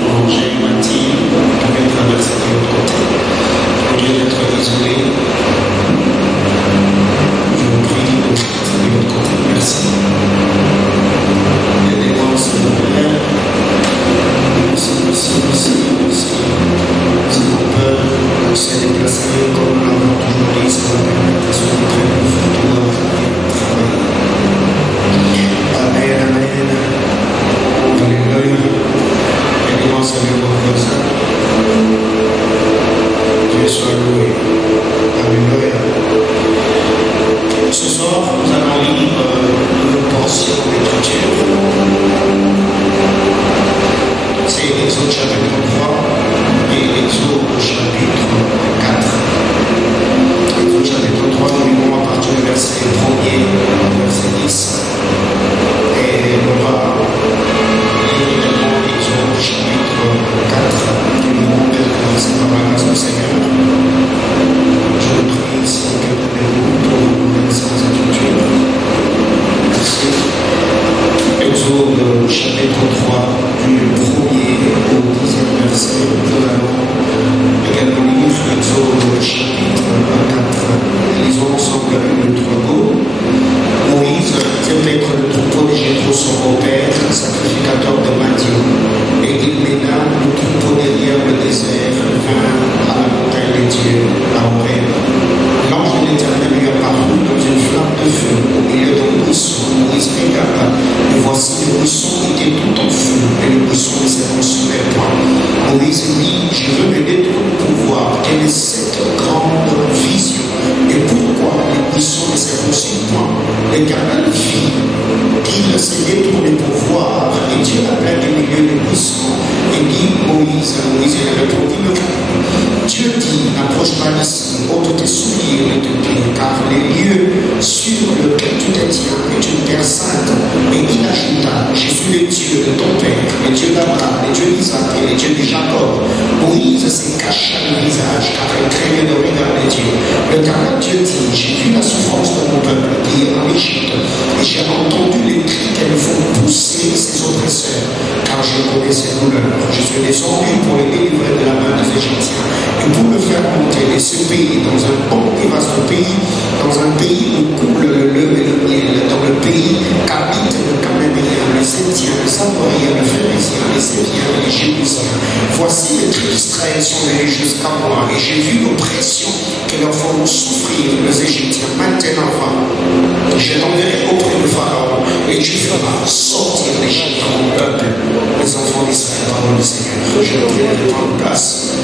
manger, Mathilde, devait traverser de l'autre côté. Au lieu d'être isolé, je vous prie de traverser de l'autre côté. Merci. Aidez-moi, s'il vous plaît. Si mon peur s'est déplacé comme nous l'avons toujours dit, ça va permettre à ce que nous pouvoir travailler. Amen, amen. Alléluia. Aidez-moi, Seigneur, mon voisin. Dieu soit loué. Alléluia. Ce soir, nous allons lire une portion d'écriture. C'est Exode chapitre 3 et Exode chapitre 4. Exode chapitre 3, nous lirons à partir du verset 1er au verset 10. Et on va lire également Exode chapitre 4. Nous lirons quelques versets par la grâce du Seigneur. Je vous prie, si que vous pour vous laisser les Écritures. Merci. Exode chapitre 3, du 1er au 10e verset. Nous allons également lire Exode chapitre 4. Lisons ensemble le 3 Moïse était maître de troupeau de Jéthro, son beau-père, sacrificateur de Madian. Et il mena le troupeau derrière le désert, vint à la montagne de Dieu, à Horeb. L'ange de l'Éternel lui apparut dans une flamme de feu au milieu d'un buisson. Moïse regarda, et voici le buisson était tout en feu, et le buisson ne se consumait point. Moïse dit, je veux me détourner pour voir quelle est cette grande vision, et pourquoi le buisson ne se consume point. L'Éternel fit qu'il se détourne pour voir, et Dieu appela du milieu du buisson, et dit, Moïse, Moïse répondit, Dieu dit, n'approche pas d'ici, ôte tes souliers de tes pieds, car les lieux sur lesquels tu te tiens est une terre sainte. Et il ajouta, je suis le Dieu de ton père, le Dieu d'Abraham, le Dieu d'Isaac et le Dieu de Jacob. Moïse se cacha le visage, car il craignait de regarder Dieu. L'Éternel Dieu dit, j'ai vu la souffrance de mon peuple qui est en Égypte, et j'ai entendu les cris qu'elles font pousser ses oppresseurs, car je connais ses douleurs. Je suis descendu pour les délivrer de la main des Égyptiens, et pour me faire monter de ce pays dans un bon et vaste pays, dans un pays où coule le lait et le miel, dans le pays qu'habitent le Cananéen, les Sétiens, les Amoriens, les Phérésiens, les Séviens et les Jébusiens. Voici les cris d'Israël sont venus jusqu'à moi, et j'ai vu l'oppression que leur feront souffrir les Égyptiens. Maintenant, je t'enverrai auprès de Pharaon, et tu feras sortir l'Égypte mon peuple, les enfants d'Israël, parole du Seigneur. Je vais prendre le temps de place.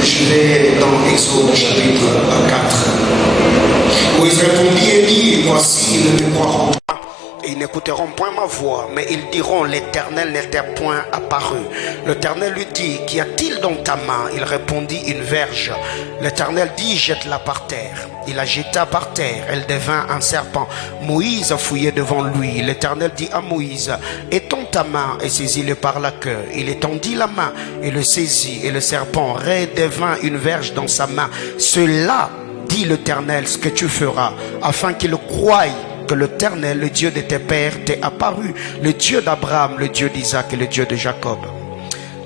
Je vais dans Exode chapitre 4. Moïse répondit et dit, voici, ils ne me croiront pas. Ils n'écouteront point ma voix, mais ils diront, l'Éternel n'était point apparu. L'Éternel lui dit, qu'y a-t-il dans ta main? Il répondit, une verge. L'Éternel dit, jette-la par terre. Il la jeta par terre, elle devint un serpent. Moïse fouillait devant lui. L'Éternel dit à Moïse, étends ta main et saisis-le par la queue. Il étendit la main et le saisit, et le serpent redevint une verge dans sa main. Cela, dit l'Éternel, ce que tu feras, afin qu'il croie que l'Éternel, le Dieu de tes pères, t'est apparu, le Dieu d'Abraham, le Dieu d'Isaac et le Dieu de Jacob.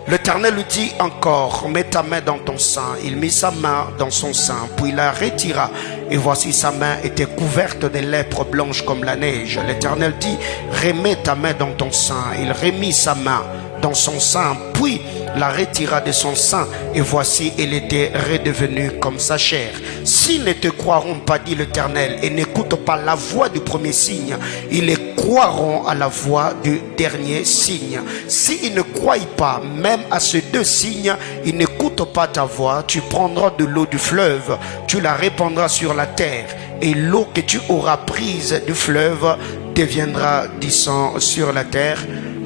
L'Éternel lui dit encore, mets ta main dans ton sein. Il mit sa main dans son sein, puis il la retira, et voici sa main était couverte de lèpre blanche comme la neige. L'Éternel dit, remets ta main dans ton sein. Il remit sa main dans son sein, puis la retira de son sein, et voici, elle était redevenue comme sa chair. S'ils ne te croiront pas, dit l'Éternel, et n'écoutent pas la voix du premier signe, ils les croiront à la voix du dernier signe. S'ils ne croient pas, même à ces deux signes, ils n'écoutent pas ta voix, tu prendras de l'eau du fleuve, tu la répandras sur la terre, et l'eau que tu auras prise du fleuve deviendra du sang sur la terre.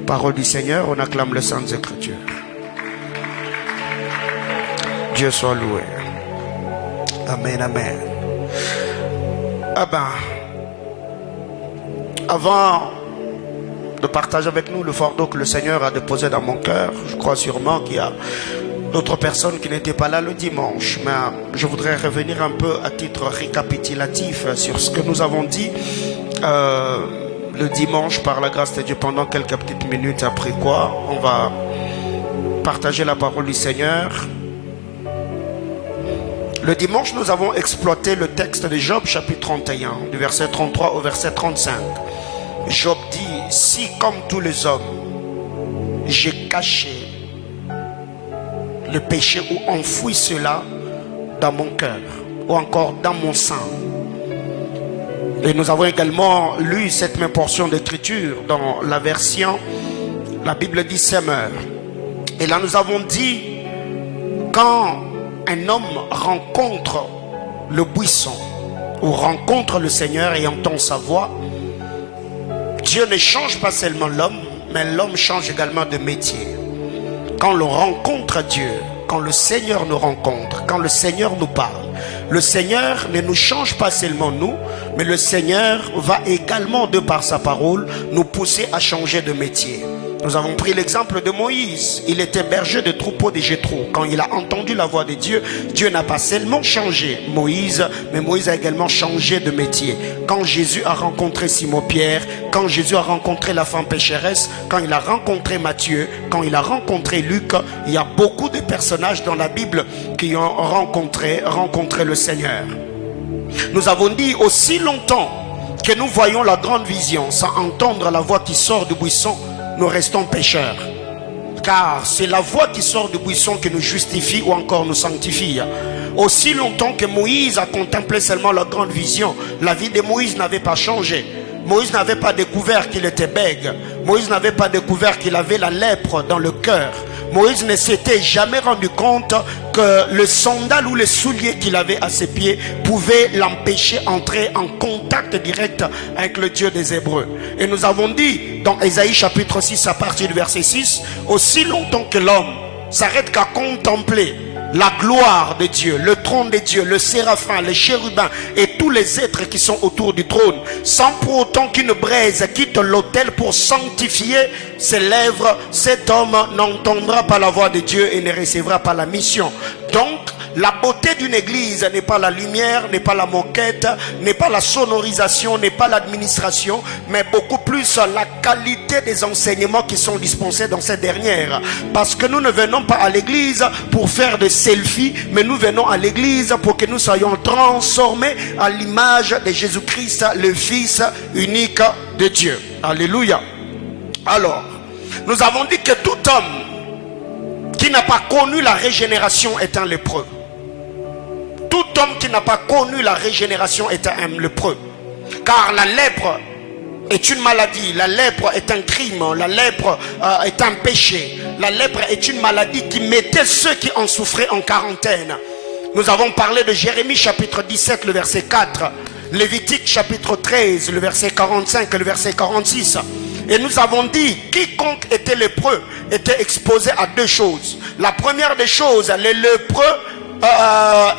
Parole du Seigneur, on acclame le Saintes Écritures. Dieu soit loué. Amen, amen. Ah ben, avant de partager avec nous le fardeau que le Seigneur a déposé dans mon cœur, je crois sûrement qu'il y a d'autres personnes qui n'étaient pas là le dimanche, mais je voudrais revenir un peu à titre récapitulatif sur ce que nous avons dit le dimanche par la grâce de Dieu pendant quelques petites minutes, après quoi on va partager la parole du Seigneur. Le dimanche, nous avons exploité le texte de Job, chapitre 31, du verset 33 au verset 35. Job dit, si comme tous les hommes, j'ai caché le péché ou enfoui cela dans mon cœur, ou encore dans mon sein. Et nous avons également lu cette même portion d'écriture dans la version, la Bible dit semeur. Et là nous avons dit, quand un homme rencontre le buisson ou rencontre le Seigneur et entend sa voix, Dieu ne change pas seulement l'homme, mais l'homme change également de métier. Quand l'on rencontre Dieu, quand le Seigneur nous rencontre, quand le Seigneur nous parle, le Seigneur ne nous change pas seulement nous, mais le Seigneur va également, de par sa parole, nous pousser à changer de métier. Nous avons pris l'exemple de Moïse. Il était berger de troupeaux de Jéthro. Quand il a entendu la voix de Dieu, Dieu n'a pas seulement changé Moïse, mais Moïse a également changé de métier. Quand Jésus a rencontré Simon-Pierre, quand Jésus a rencontré la femme pécheresse, quand il a rencontré Matthieu, quand il a rencontré Luc, il y a beaucoup de personnages dans la Bible qui ont rencontré le Seigneur. Nous avons dit, aussi longtemps que nous voyons la grande vision sans entendre la voix qui sort du buisson, nous restons pécheurs. Car c'est la voix qui sort du buisson qui nous justifie ou encore nous sanctifie. Aussi longtemps que Moïse a contemplé seulement la grande vision, la vie de Moïse n'avait pas changé. Moïse n'avait pas découvert qu'il était bègue. Moïse n'avait pas découvert qu'il avait la lèpre dans le cœur. Moïse ne s'était jamais rendu compte que le sandal ou les souliers qu'il avait à ses pieds pouvait l'empêcher d'entrer en contact direct avec le Dieu des Hébreux. Et nous avons dit dans Ésaïe chapitre 6 à partir du verset 6, aussi longtemps que l'homme s'arrête qu'à contempler la gloire de Dieu, le trône de Dieu, le séraphin, les chérubins et tous les êtres qui sont autour du trône, sans pour autant qu'une braise quitte l'autel pour sanctifier ses lèvres, cet homme n'entendra pas la voix de Dieu et ne recevra pas la mission. Donc, la beauté d'une église n'est pas la lumière, n'est pas la moquette, n'est pas la sonorisation, n'est pas l'administration, mais beaucoup plus la qualité des enseignements qui sont dispensés dans cette dernière. Parce que nous ne venons pas à l'église pour faire des selfies, mais nous venons à l'église pour que nous soyons transformés à l'image de Jésus-Christ, le Fils unique de Dieu. Alléluia. Alors, nous avons dit que tout homme qui n'a pas connu la régénération est un lépreux. Tout homme qui n'a pas connu la régénération est un lépreux. Car la lèpre est une maladie, la lèpre est un crime, la lèpre est un péché. La lèpre est une maladie qui mettait ceux qui en souffraient en quarantaine. Nous avons parlé de Jérémie chapitre 17, le verset 4. Lévitique chapitre 13, le verset 45 et le verset 46. Et nous avons dit, quiconque était lépreux était exposé à deux choses. La première des choses, les lépreux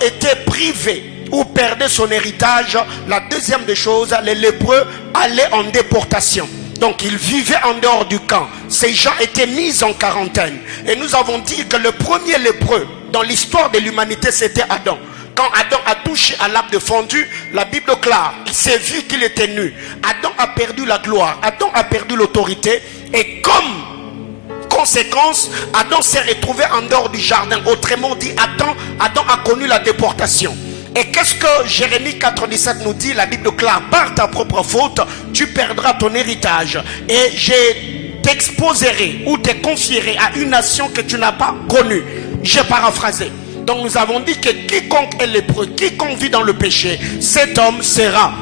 était privé ou perdait son héritage. La deuxième des choses, les lépreux allaient en déportation. Donc ils vivaient en dehors du camp. Ces gens étaient mis en quarantaine. Et nous avons dit que le premier lépreux dans l'histoire de l'humanité, c'était Adam. Quand Adam a touché à l'arbre de fondu, la Bible clare, il s'est vu qu'il était nu. Adam a perdu la gloire, Adam a perdu l'autorité. Et comme conséquence, Adam s'est retrouvé en dehors du jardin. Autrement dit, Adam a connu la déportation. Et qu'est-ce que Jérémie 4,17 nous dit? La Bible clare, par ta propre faute, tu perdras ton héritage. Et je t'exposerai ou te confierai à une nation que tu n'as pas connue. J'ai paraphrasé. Donc nous avons dit que quiconque est lépreux, quiconque vit dans le péché, cet homme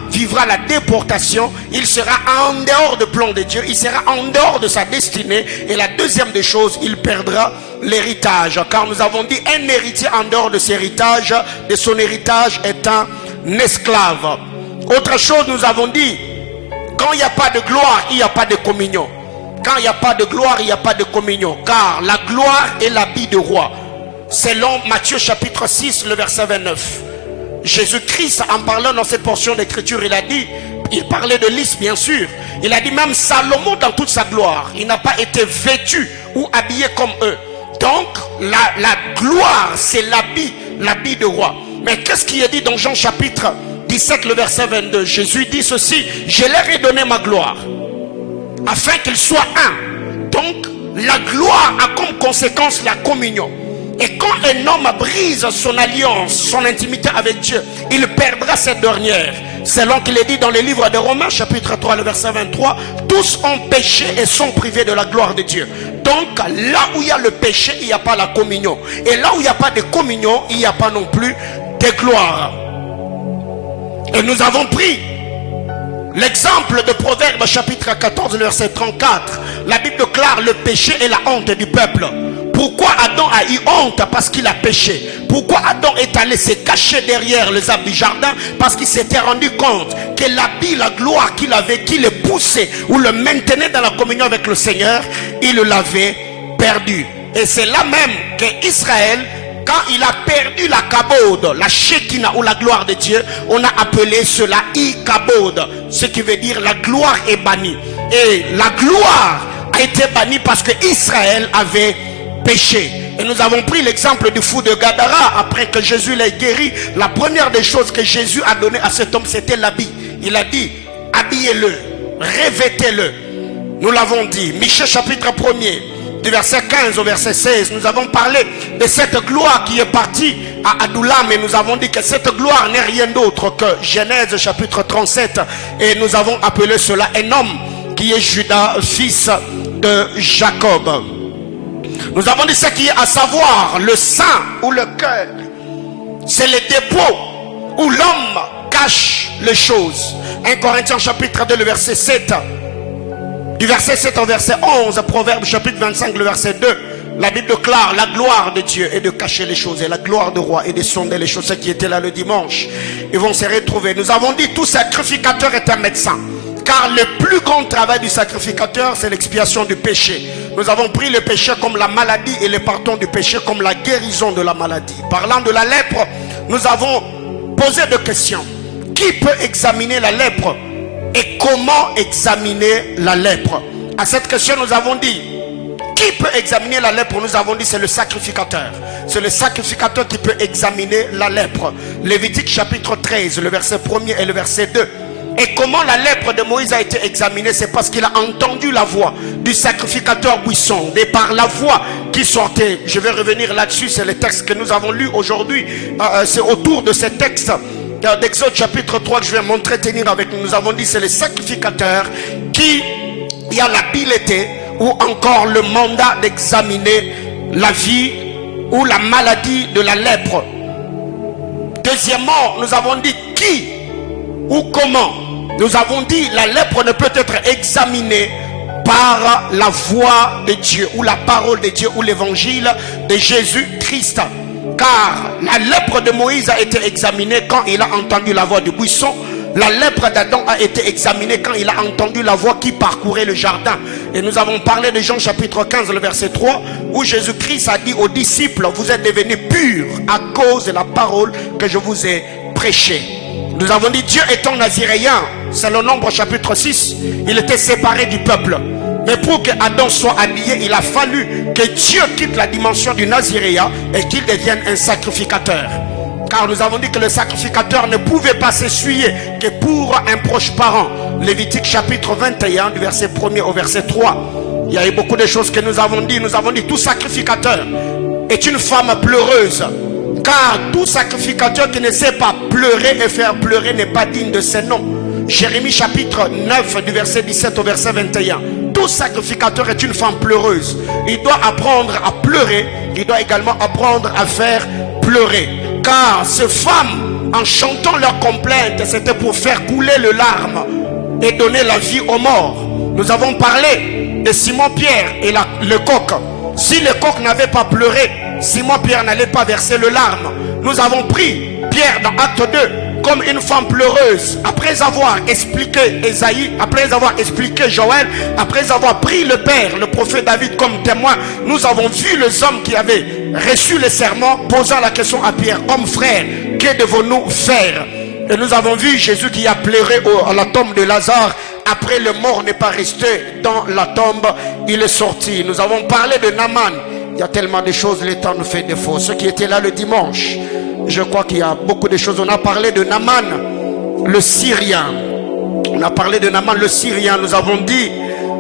vivra la déportation, il sera en dehors du plan de Dieu, il sera en dehors de sa destinée. Et la deuxième des choses, il perdra l'héritage. Car nous avons dit, un héritier en dehors de son héritage est un esclave. Autre chose, nous avons dit, quand il n'y a pas de gloire, il n'y a pas de communion. Quand il n'y a pas de gloire, il n'y a pas de communion. Car la gloire est l'habit de roi. Selon Matthieu chapitre 6, le verset 29. Jésus-Christ, en parlant dans cette portion d'écriture, il parlait de lys bien sûr. Il a dit même Salomon dans toute sa gloire, il n'a pas été vêtu ou habillé comme eux. Donc la gloire, c'est l'habit de roi. Mais qu'est-ce qui est dit dans Jean chapitre 17, le verset 22? Jésus dit ceci: je leur ai donné ma gloire, afin qu'ils soient un. Donc la gloire a comme conséquence la communion. Et quand un homme brise son alliance, son intimité avec Dieu, il perdra cette dernière. Selon qu'il est dit dans le livre de Romains, chapitre 3, le verset 23, tous ont péché et sont privés de la gloire de Dieu. Donc là où il y a le péché, il n'y a pas la communion. Et là où il n'y a pas de communion, il n'y a pas non plus de gloire. Et nous avons pris l'exemple de Proverbes chapitre 14, le verset 34. La Bible déclare le péché et la honte du peuple. Pourquoi Adam a eu honte? Parce qu'il a péché. Pourquoi Adam est allé se cacher derrière les arbres du jardin? Parce qu'il s'était rendu compte que l'habit, la gloire qu'il avait, qui le poussait ou le maintenait dans la communion avec le Seigneur, il l'avait perdu. Et c'est là même que Israël, quand il a perdu la kabod, la shekinah ou la gloire de Dieu, on a appelé cela ikabod, ce qui veut dire la gloire est bannie. Et la gloire a été bannie parce que Israël avait péché. Et nous avons pris l'exemple du fou de Gadara. Après que Jésus l'ait guéri, la première des choses que Jésus a donné à cet homme, c'était l'habit. Il a dit, habillez-le, revêtez-le. Nous l'avons dit. Michée chapitre 1er, du verset 15 au verset 16, nous avons parlé de cette gloire qui est partie à Adullam, et nous avons dit que cette gloire n'est rien d'autre que Genèse chapitre 37, et nous avons appelé cela un homme qui est Judas, fils de Jacob. Nous avons dit ce qui est à savoir le sein ou le cœur, c'est le dépôt où l'homme cache les choses. 1 Corinthiens chapitre 2 le verset 7, du verset 7 au verset 11, Proverbes chapitre 25 le verset 2, la Bible déclare la gloire de Dieu est de cacher les choses, et la gloire du roi est de sonder les choses. Ceux qui étaient là le dimanche, ils vont se retrouver. Nous avons dit tout sacrificateur est un médecin, car le plus grand travail du sacrificateur, c'est l'expiation du péché. Nous avons pris le péché comme la maladie et le pardon du péché comme la guérison de la maladie. Parlant de la lèpre, nous avons posé deux questions. Qui peut examiner la lèpre et comment examiner la lèpre? À cette question, nous avons dit, qui peut examiner la lèpre? Nous avons dit, c'est le sacrificateur. C'est le sacrificateur qui peut examiner la lèpre. Lévitique chapitre 13, le verset 1er et le verset 2. Et comment la lèpre de Moïse a été examinée? C'est parce qu'il a entendu la voix du sacrificateur buisson. Et par la voix qui sortait, je vais revenir là-dessus, c'est le texte que nous avons lu aujourd'hui. C'est autour de ce texte d'Exode chapitre 3 que je vais m'entretenir avec nous. Nous avons dit c'est le sacrificateur qui a l'habileté ou encore le mandat d'examiner la vie ou la maladie de la lèpre. Deuxièmement, nous avons dit qui ou comment. Nous avons dit la lèpre ne peut être examinée par la voix de Dieu ou la parole de Dieu ou l'évangile de Jésus-Christ. Car la lèpre de Moïse a été examinée quand il a entendu la voix du buisson. La lèpre d'Adam a été examinée quand il a entendu la voix qui parcourait le jardin. Et nous avons parlé de Jean chapitre 15, le verset 3, où Jésus-Christ a dit aux disciples, vous êtes devenus purs à cause de la parole que je vous ai prêchée. Nous avons dit Dieu étant naziréen, c'est le Nombre chapitre 6, il était séparé du peuple. Mais pour que Adam soit habillé, il a fallu que Dieu quitte la dimension du naziréen et qu'il devienne un sacrificateur. Car nous avons dit que le sacrificateur ne pouvait pas s'essuyer que pour un proche parent. Lévitique chapitre 21, du verset 1er au verset 3. Il y a eu beaucoup de choses que nous avons dit. Nous avons dit tout sacrificateur est une femme pleureuse. Car tout sacrificateur qui ne sait pas pleurer et faire pleurer n'est pas digne de ses noms. Jérémie chapitre 9, du verset 17 au verset 21. Tout sacrificateur est une femme pleureuse. Il doit apprendre à pleurer. Il doit également apprendre à faire pleurer. Car ces femmes, en chantant leurs complaintes, c'était pour faire couler le larme et donner la vie aux morts. Nous avons parlé de Simon-Pierre et le coq. Si le coq n'avait pas pleuré, Simon-Pierre n'allait pas verser le larme. Nous avons pris Pierre dans Acte 2 comme une femme pleureuse. Après avoir expliqué Ésaïe, après avoir expliqué Joël, après avoir pris le père, le prophète David comme témoin, nous avons vu les hommes qui avaient reçu le serment posant la question à Pierre, homme frère, que devons-nous faire? Et nous avons vu Jésus qui a pleuré à la tombe de Lazare. Après, le mort n'est pas resté dans la tombe, il est sorti. Nous avons parlé de Naaman. Il y a tellement de choses, le temps nous fait défaut. Ceux qui étaient là le dimanche, je crois qu'il y a beaucoup de choses. On a parlé de Naaman, le Syrien. On a parlé de Naaman, le Syrien. Nous avons dit,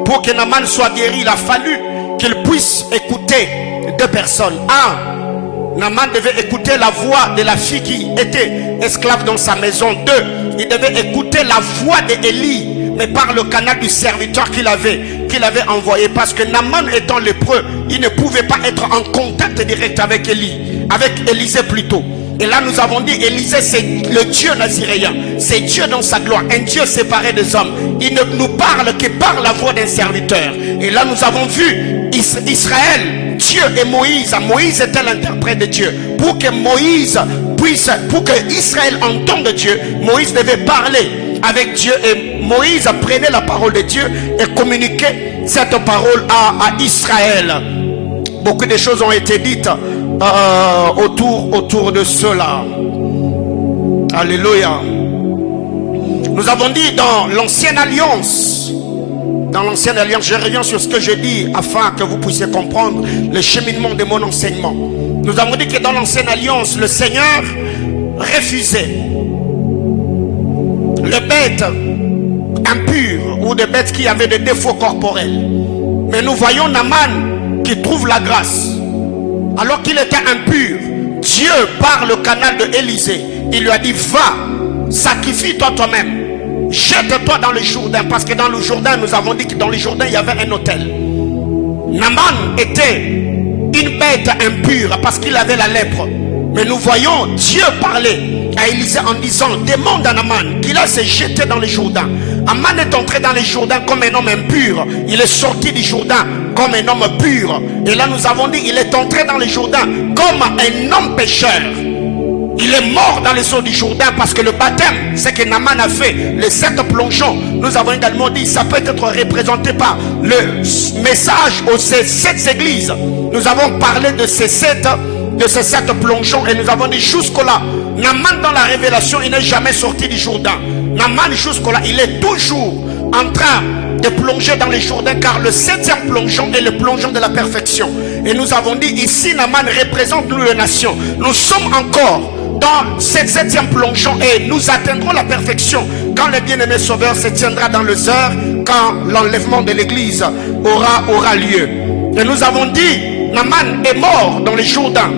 pour que Naaman soit guéri, il a fallu qu'il puisse écouter deux personnes. Un, Naaman devait écouter la voix de la fille qui était esclave dans sa maison. Deux, il devait écouter la voix d'Élie, mais par le canal du serviteur qu'il avait envoyé. Parce que Naaman étant lépreux, il ne pouvait pas être en contact direct avec Élisée plutôt. Et là nous avons dit, Élisée c'est le Dieu naziréen, c'est Dieu dans sa gloire, un Dieu séparé des hommes. Il ne nous parle que par la voix d'un serviteur. Et là nous avons vu Israël, Dieu et Moïse. Moïse était l'interprète de Dieu. Pour que Israël entende Dieu, Moïse devait parler avec Dieu, et Moïse prenait la parole de Dieu et communiquait cette parole à Israël. Beaucoup de choses ont été dites autour de cela. Alléluia. Nous avons dit dans l'ancienne alliance, je reviens sur ce que je dis afin que vous puissiez comprendre le cheminement de mon enseignement. Nous avons dit que dans l'ancienne alliance, le Seigneur refusait les bêtes impures ou des bêtes qui avaient des défauts corporels. Mais nous voyons Naaman qui trouve la grâce. Alors qu'il était impur, Dieu, par le canal de Élisée, il lui a dit, va, sacrifie-toi toi-même, jette-toi dans le Jourdain. Parce que dans le Jourdain, nous avons dit que dans le Jourdain, il y avait un autel. Naaman était une bête impure parce qu'il avait la lèpre. Mais nous voyons Dieu parler à Élisée en disant, demande à Naaman qu'il a se jeté dans le Jourdain. Naaman est entré dans le Jourdain comme un homme impur. Il est sorti du Jourdain comme un homme pur. Et là nous avons dit, il est entré dans le Jourdain comme un homme pécheur. Il est mort dans les eaux du Jourdain parce que le baptême, c'est que Naaman a fait, les 7 plongeons. Nous avons également dit, ça peut être représenté par le message aux 7 églises. Nous avons parlé de ces 7 plongeons et nous avons dit jusqu'au-là, Naaman dans la révélation, il n'est jamais sorti du Jourdain. Naaman jusqu'au-là, il est toujours en train de plonger dans les Jourdains, car le 7e plongeon est le plongeon de la perfection. Et nous avons dit ici, Naaman représente nous les nations. Nous sommes encore dans ce 7e plongeon et nous atteindrons la perfection quand le bien-aimé sauveur se tiendra dans les heures, quand l'enlèvement de l'église aura lieu. Et nous avons dit, Naaman est mort dans les Jourdains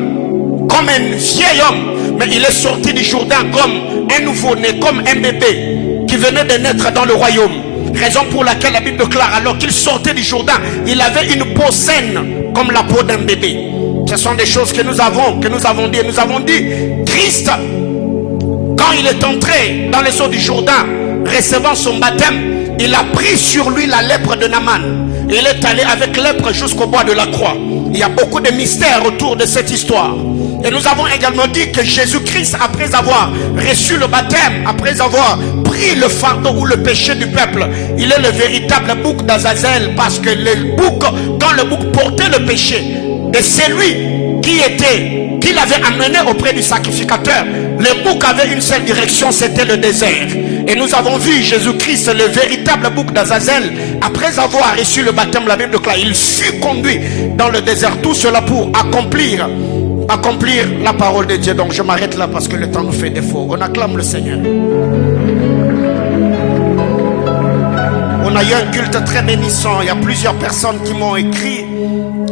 comme un vieil homme, mais il est sorti du Jourdain comme un nouveau-né, comme un bébé qui venait de naître dans le royaume. Raison pour laquelle la Bible déclare, alors qu'il sortait du Jourdain, il avait une peau saine comme la peau d'un bébé. Ce sont des choses que nous avons dit. Nous avons dit, Christ, quand il est entré dans les eaux du Jourdain, recevant son baptême, il a pris sur lui la lèpre de Naaman. Il est allé avec lèpre jusqu'au bois de la croix. Il y a beaucoup de mystères autour de cette histoire. Et nous avons également dit que Jésus-Christ, après avoir reçu le baptême, après avoir pris le fardeau ou le péché du peuple, il est le véritable bouc d'Azazel, parce que le bouc, quand le bouc portait le péché de celui qu'il avait amené auprès du sacrificateur, le bouc avait une seule direction, c'était le désert. Et nous avons vu Jésus-Christ, le véritable bouc d'Azazel, après avoir reçu le baptême, la Bible déclare, il fut conduit dans le désert, tout cela pour accomplir la parole de Dieu. Donc je m'arrête là parce que le temps nous fait défaut. On acclame le Seigneur. On a eu un culte très bénissant. Il y a plusieurs personnes qui m'ont écrit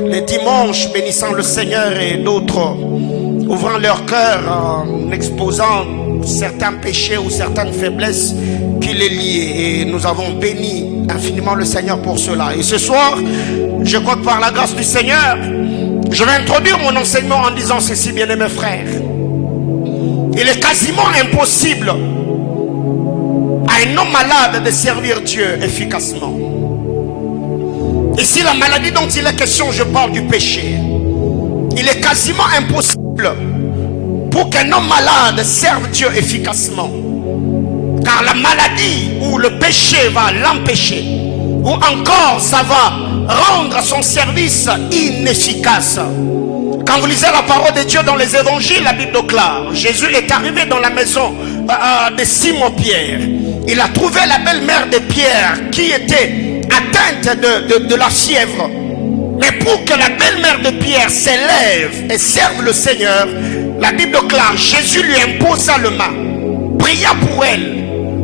les dimanches bénissant le Seigneur, et d'autres ouvrant leur cœur en exposant certains péchés ou certaines faiblesses qui les liaient. Et nous avons béni infiniment le Seigneur pour cela. Et ce soir, je crois que par la grâce du Seigneur, je vais introduire mon enseignement en disant ceci, bien-aimés frères. Il est quasiment impossible à un homme malade de servir Dieu efficacement. Ici, la maladie dont il est question, je parle du péché. Il est quasiment impossible pour qu'un homme malade serve Dieu efficacement. Car la maladie ou le péché va l'empêcher, ou encore ça va rendre son service inefficace. Quand vous lisez la parole de Dieu dans les évangiles, la Bible déclare, Jésus est arrivé dans la maison de Simon-Pierre. Il a trouvé la belle-mère de Pierre qui était atteinte de la fièvre. Mais pour que la belle-mère de Pierre s'élève et serve le Seigneur, la Bible déclare, Jésus lui imposa le main, pria pour elle.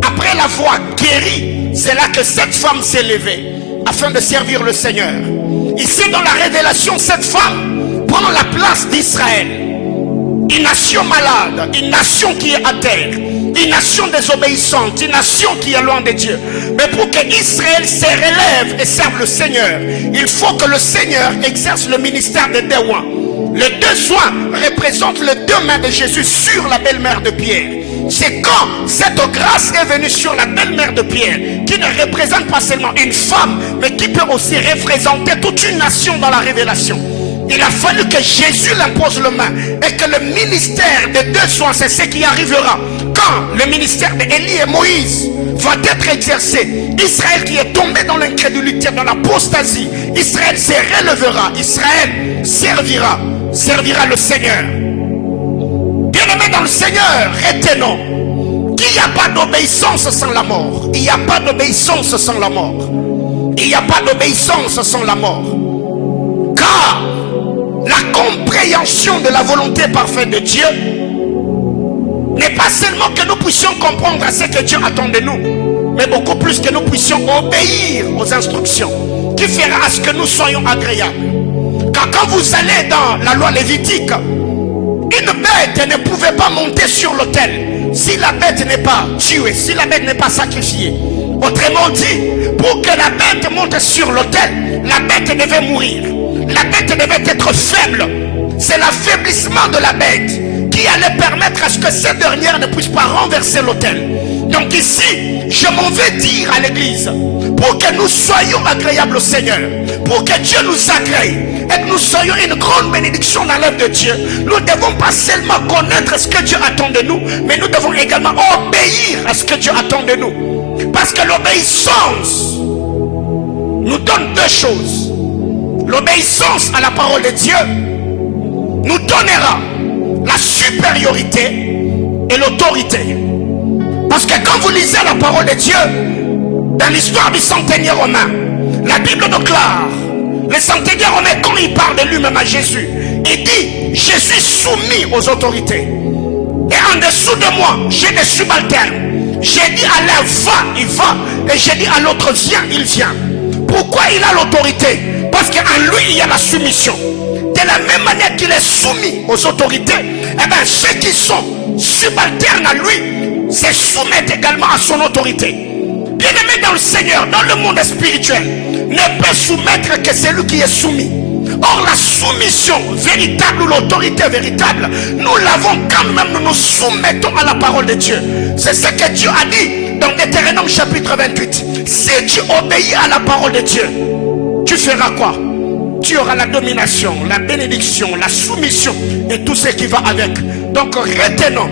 Après l'avoir guérie, c'est là que cette femme s'est levée afin de servir le Seigneur. Ici, dans la révélation, cette femme prend la place d'Israël. Une nation malade, une nation qui est à terre, une nation désobéissante, une nation qui est loin de Dieu. Mais pour que Israël se relève et serve le Seigneur, il faut que le Seigneur exerce le ministère de deux oins. Les deux oins représentent les deux mains de Jésus sur la belle-mère de Pierre. C'est quand cette grâce est venue sur la belle-mère de Pierre, qui ne représente pas seulement une femme, mais qui peut aussi représenter toute une nation dans la révélation. Il a fallu que Jésus l'impose le main et que le ministère des deux soins, c'est ce qui arrivera quand le ministère d'Élie et Moïse va être exercé. Israël qui est tombé dans l'incrédulité, dans l'apostasie, Israël se relèvera, Israël servira le Seigneur. Bien-aimés dans le Seigneur, retenons qu'il n'y a pas d'obéissance sans la mort. Il n'y a pas d'obéissance sans la mort. Il n'y a pas d'obéissance sans la mort. Car la compréhension de la volonté parfaite de Dieu n'est pas seulement que nous puissions comprendre ce que Dieu attend de nous, mais beaucoup plus que nous puissions obéir aux instructions qui fera à ce que nous soyons agréables. Car quand vous allez dans la loi lévitique, une bête ne pouvait pas monter sur l'autel si la bête n'est pas tuée, si la bête n'est pas sacrifiée. Autrement dit, pour que la bête monte sur l'autel, la bête devait mourir. La bête devait être faible. C'est l'affaiblissement de la bête qui allait permettre à ce que cette dernière ne puisse pas renverser l'autel. Donc ici, je m'en vais dire à l'église, pour que nous soyons agréables au Seigneur, pour que Dieu nous agrée et que nous soyons une grande bénédiction dans l'œuvre de Dieu, nous ne devons pas seulement connaître ce que Dieu attend de nous, mais nous devons également obéir à ce que Dieu attend de nous. Parce que l'obéissance nous donne deux choses. L'obéissance à la parole de Dieu nous donnera la supériorité et l'autorité. Parce que quand vous lisez la parole de Dieu, dans l'histoire du centenier romain, la Bible déclare, le centenier romain, quand il parle de lui-même à Jésus, il dit, je suis soumis aux autorités. Et en dessous de moi, j'ai des subalternes. J'ai dit à l'un, va, il va. Et j'ai dit à l'autre, viens, il vient. Pourquoi il a l'autorité? Parce qu'en lui, il y a la soumission. De la même manière qu'il est soumis aux autorités, eh bien, ceux qui sont subalternes à lui se soumettent également à son autorité. Bien-aimé dans le Seigneur, dans le monde spirituel, ne peut soumettre que celui qui est soumis. Or, la soumission véritable ou l'autorité véritable, nous l'avons quand même, nous nous soumettons à la parole de Dieu. C'est ce que Dieu a dit dans Deutéronome chapitre 28. Si tu obéis à la parole de Dieu, tu feras quoi? Tu auras la domination, la bénédiction, la soumission et tout ce qui va avec. Donc retenons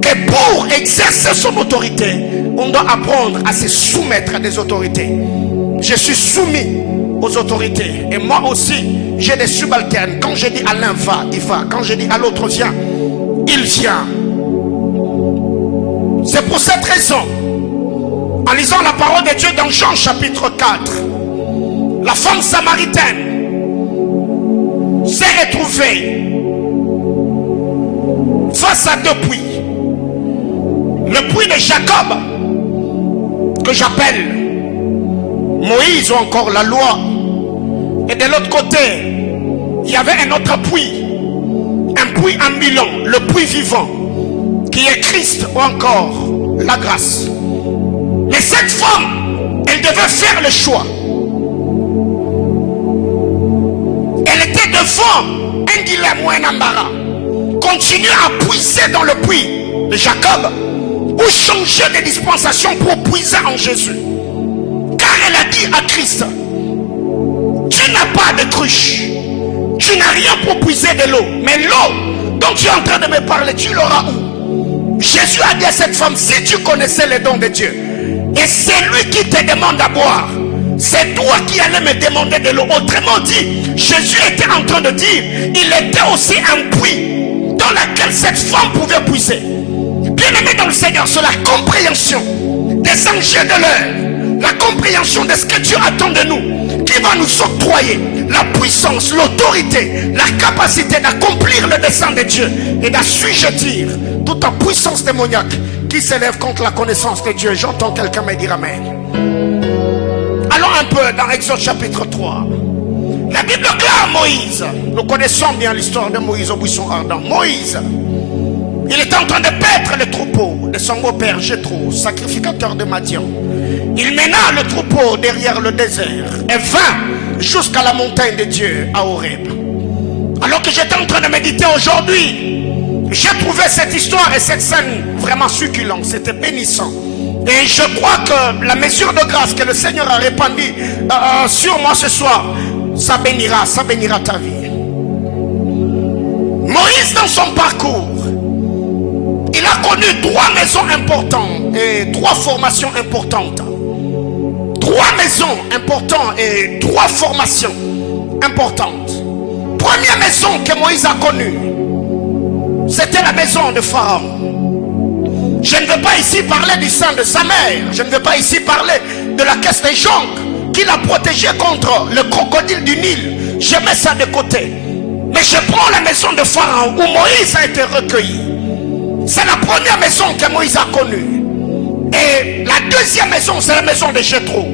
que pour exercer son autorité, on doit apprendre à se soumettre à des autorités. Je suis soumis aux autorités. Et moi aussi, j'ai des subalternes. Quand je dis à l'un va, il va. Quand je dis à l'autre viens, il vient. C'est pour cette raison, en lisant la parole de Dieu dans Jean chapitre 4, la femme samaritaine s'est retrouvée face à deux puits. Le puits de Jacob, que j'appelle Moïse ou encore la loi, et de l'autre côté il y avait un autre puits, un puits ambulant, le puits vivant, qui est Christ ou encore la grâce. Mais cette femme, elle devait faire le choix. Elle était devant un dilemme ou un embarras: continuer à puiser dans le puits de Jacob ou changer de dispensation pour puiser en Jésus. Car elle a dit à Christ, tu n'as pas de cruche, tu n'as rien pour puiser de l'eau, mais l'eau dont tu es en train de me parler, tu l'auras où? Jésus a dit à cette femme, si tu connaissais les dons de Dieu, et c'est lui qui te demande à boire, c'est toi qui allais me demander de l'eau. Autrement dit, Jésus était en train de dire, il était aussi un puits dans lequel cette femme pouvait puiser. Bien-aimé dans le Seigneur, c'est la compréhension des enjeux de l'heure, la compréhension de ce que Dieu attend de nous, qui va nous octroyer la puissance, l'autorité, la capacité d'accomplir le dessein de Dieu et d'assujettir toute la puissance démoniaque qui s'élève contre la connaissance de Dieu. J'entends quelqu'un me dire Amen. Allons un peu dans Exode chapitre 3. La Bible déclare Moïse. Nous connaissons bien l'histoire de Moïse au buisson ardent. Moïse, il était en train de paître le troupeau de son beau-père Jéthro, sacrificateur de Madian. Il mena le troupeau derrière le désert et vint jusqu'à la montagne de Dieu à Horeb. Alors que j'étais en train de méditer aujourd'hui, j'ai trouvé cette histoire et cette scène vraiment succulente. C'était bénissant. Et je crois que la mesure de grâce que le Seigneur a répandue sur moi ce soir, ça bénira ta vie. Moïse, dans son parcours, il a connu 3 maisons importantes et 3 formations importantes. 3 maisons importantes et 3 formations importantes. Première maison que Moïse a connue, c'était la maison de Pharaon. Je ne veux pas ici parler du sang de sa mère. Je ne veux pas ici parler de la caisse des jonques qui l'a protégé contre le crocodile du Nil. Je mets ça de côté. Mais je prends la maison de Pharaon où Moïse a été recueilli. C'est la première maison que Moïse a connue. Et la deuxième maison, c'est la maison de Jéthro.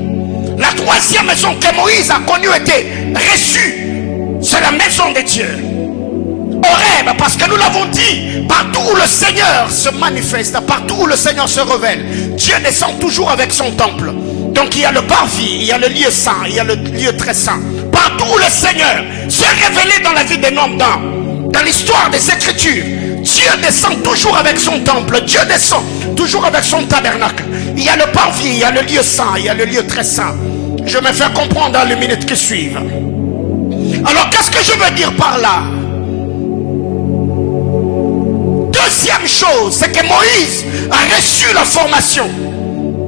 La troisième maison que Moïse a connue était reçue. C'est la maison de Dieu. Horeb, parce que nous l'avons dit, partout où le Seigneur se manifeste, partout où le Seigneur se révèle, Dieu descend toujours avec son temple. Donc il y a le parvis, il y a le lieu saint, il y a le lieu très saint. Partout où le Seigneur se révèle dans la vie des hommes, dans l'histoire des Écritures, Dieu descend toujours avec son temple, Dieu descend toujours avec son tabernacle. Il y a le parvis, il y a le lieu saint, il y a le lieu très saint. Je me fais comprendre dans les minutes qui suivent. Alors qu'est-ce que je veux dire par là? Deuxième chose, c'est que Moïse a reçu la formation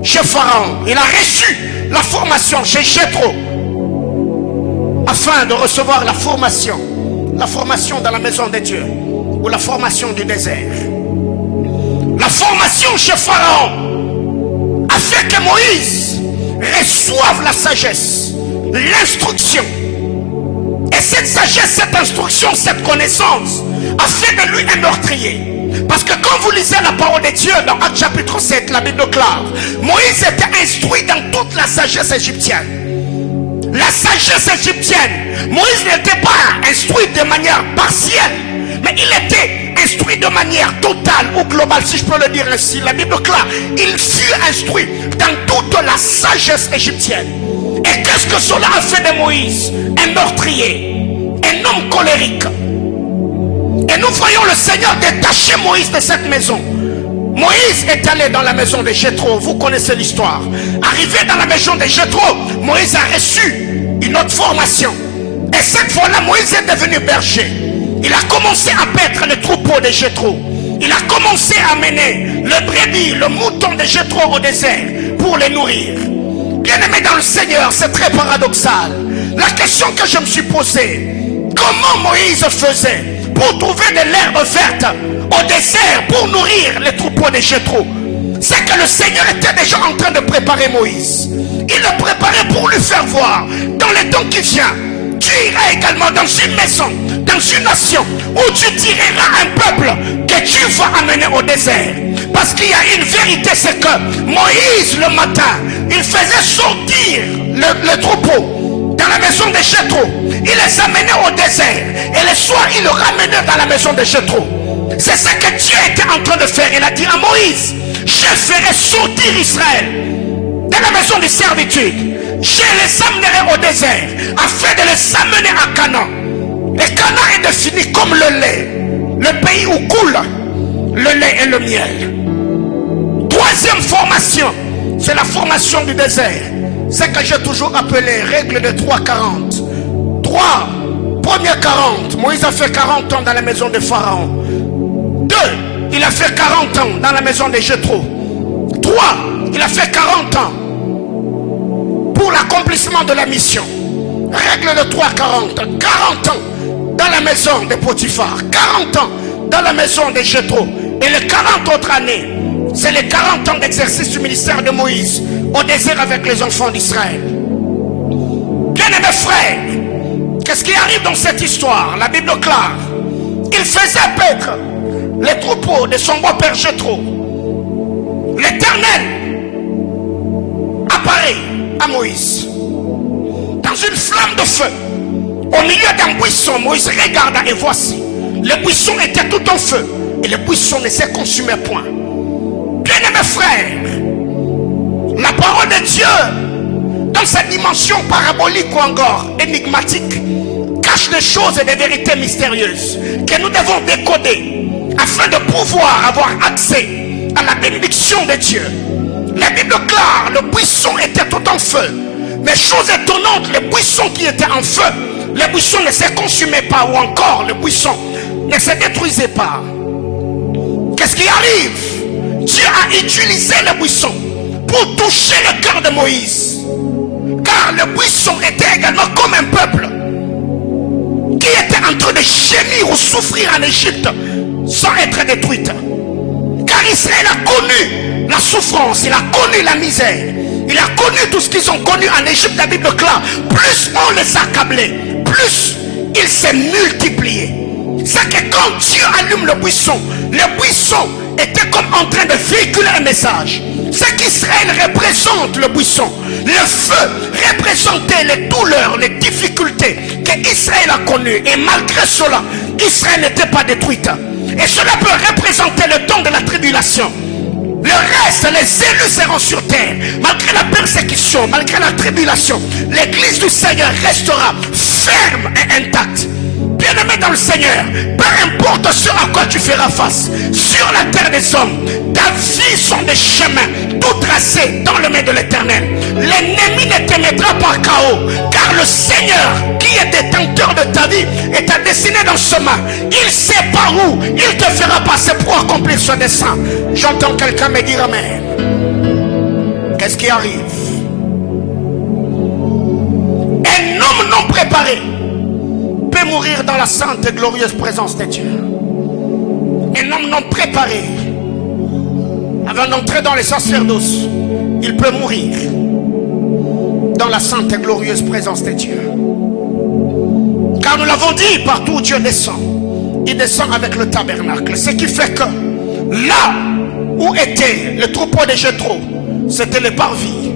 chez Pharaon. Il a reçu la formation chez Jéthro afin de recevoir la formation dans la maison de Dieu ou la formation du désert. La formation chez Pharaon a fait que Moïse reçoive la sagesse, l'instruction. Et cette sagesse, cette instruction, cette connaissance a fait de lui un meurtrier. Parce que quand vous lisez la parole de Dieu dans Actes chapitre 7, la Bible déclare, Moïse était instruit dans toute la sagesse égyptienne. La sagesse égyptienne, Moïse n'était pas instruit de manière partielle, mais il était instruit de manière totale ou globale, si je peux le dire ainsi. La Bible déclare, il fut instruit dans toute la sagesse égyptienne. Et qu'est-ce que cela a fait de Moïse? Un meurtrier, un homme colérique. Et nous voyons le Seigneur détacher Moïse de cette maison. Moïse est allé dans la maison de Jéthro. Vous connaissez l'histoire. Arrivé dans la maison de Jéthro, Moïse a reçu une autre formation. Et cette fois-là, Moïse est devenu berger. Il a commencé à paître le troupeau de Jéthro. Il a commencé à mener le brebis, le mouton de Jéthro au désert pour les nourrir. Bien-aimé dans le Seigneur, c'est très paradoxal. La question que je me suis posée, comment Moïse faisait pour trouver de l'herbe verte au désert pour nourrir les troupeaux de Jéthro? C'est que le Seigneur était déjà en train de préparer Moïse. Il le préparait pour lui faire voir, dans les temps qui viennent, tu iras également dans une maison, dans une nation, où tu tireras un peuple que tu vas amener au désert. Parce qu'il y a une vérité, c'est que Moïse le matin, il faisait sortir le troupeau dans la maison de Jéthro. Il les amenait au désert. Et le soir, il le ramenait dans la maison de Jéthro. C'est ce que Dieu était en train de faire. Il a dit à Moïse, je ferai sortir Israël de la maison de servitude. Je les amènerai au désert afin de les amener à Canaan. Et Canaan est défini comme le lait, le pays où coule le lait et le miel. Troisième formation, c'est la formation du désert. C'est que j'ai toujours appelé règle de 3-40. 3, première 40, Moïse a fait 40 ans dans la maison de Pharaon. 2, il a fait 40 ans dans la maison de Jéthro. 3, il a fait 40 ans pour l'accomplissement de la mission. Règle de 3-40, 40 ans dans la maison de Potiphar, 40 ans dans la maison de Jéthro. Et les 40 autres années, c'est les 40 ans d'exercice du ministère de Moïse au désert avec les enfants d'Israël. Bien-aimés frères, qu'est-ce qui arrive dans cette histoire? La Bible déclare, il faisait paître les troupeaux de son beau-père Jéthro. L'Éternel apparaît à Moïse dans une flamme de feu. Au milieu d'un buisson, Moïse regarda et voici, le buisson était tout en feu et le buisson ne s'est consumé point. Bien-aimés frères, la parole de Dieu, dans sa dimension parabolique ou encore énigmatique, cache des choses et des vérités mystérieuses que nous devons décoder afin de pouvoir avoir accès à la bénédiction de Dieu. La Bible déclare, le buisson était tout en feu. Mais chose étonnante, le buisson qui était en feu, le buisson ne se consumait pas, ou encore le buisson ne se détruisait pas. Qu'est-ce qui arrive? Dieu a utilisé le buisson pour toucher le cœur de Moïse. Car le buisson était également comme un peuple qui était en train de gémir ou souffrir en Égypte sans être détruite. Car Israël a connu la souffrance, il a connu la misère, il a connu tout ce qu'ils ont connu en Égypte. La Bible déclare, plus on les a accablés, plus il s'est multiplié. C'est que quand Dieu allume le buisson était comme en train de véhiculer un message. C'est qu'Israël représente le buisson. Le feu représentait les douleurs, les difficultés que Israël a connues. Et malgré cela, Israël n'était pas détruite. Et cela peut représenter le temps de la tribulation. Le reste, les élus seront sur terre. Malgré la persécution, malgré la tribulation, l'église du Seigneur restera ferme et intacte. Bien-aimé dans le Seigneur, peu importe ce à quoi tu feras face sur la terre des hommes, ta vie sont des chemins tout tracés dans le main de l'Éternel. L'ennemi ne te mettra pas KO, car le Seigneur qui est détenteur de ta vie et t'a destiné dans ce chemin, il sait par où il te fera passer pour accomplir ce dessein. J'entends quelqu'un me dire amen. Qu'est-ce qui arrive? Un homme non préparé peut mourir dans la sainte et glorieuse présence de Dieu. Un homme non préparé, avant d'entrer dans les sacerdoces, il peut mourir dans la sainte et glorieuse présence de Dieu. Car nous l'avons dit, partout où Dieu descend, il descend avec le tabernacle. Ce qui fait que là où était le troupeau de Jéthro, c'était le parvis.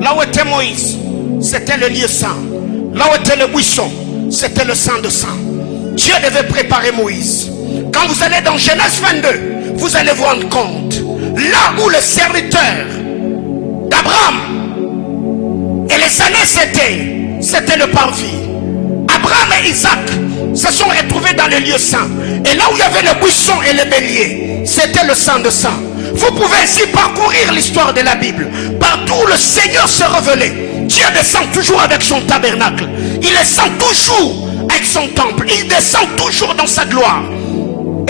Là où était Moïse, c'était le lieu saint. Là où était le buisson, c'était le sang de sang. Dieu devait préparer Moïse. Quand vous allez dans Genèse 22, vous allez vous rendre compte, là où le serviteur d'Abraham et les années c'était le parvis. Abraham et Isaac se sont retrouvés dans le lieu saint. Et là où il y avait le buisson et le bélier, c'était le sang de sang. Vous pouvez ainsi parcourir l'histoire de la Bible. Partout où le Seigneur se révélait, Dieu descend toujours avec son tabernacle. Il descend toujours avec son temple. Il descend toujours dans sa gloire.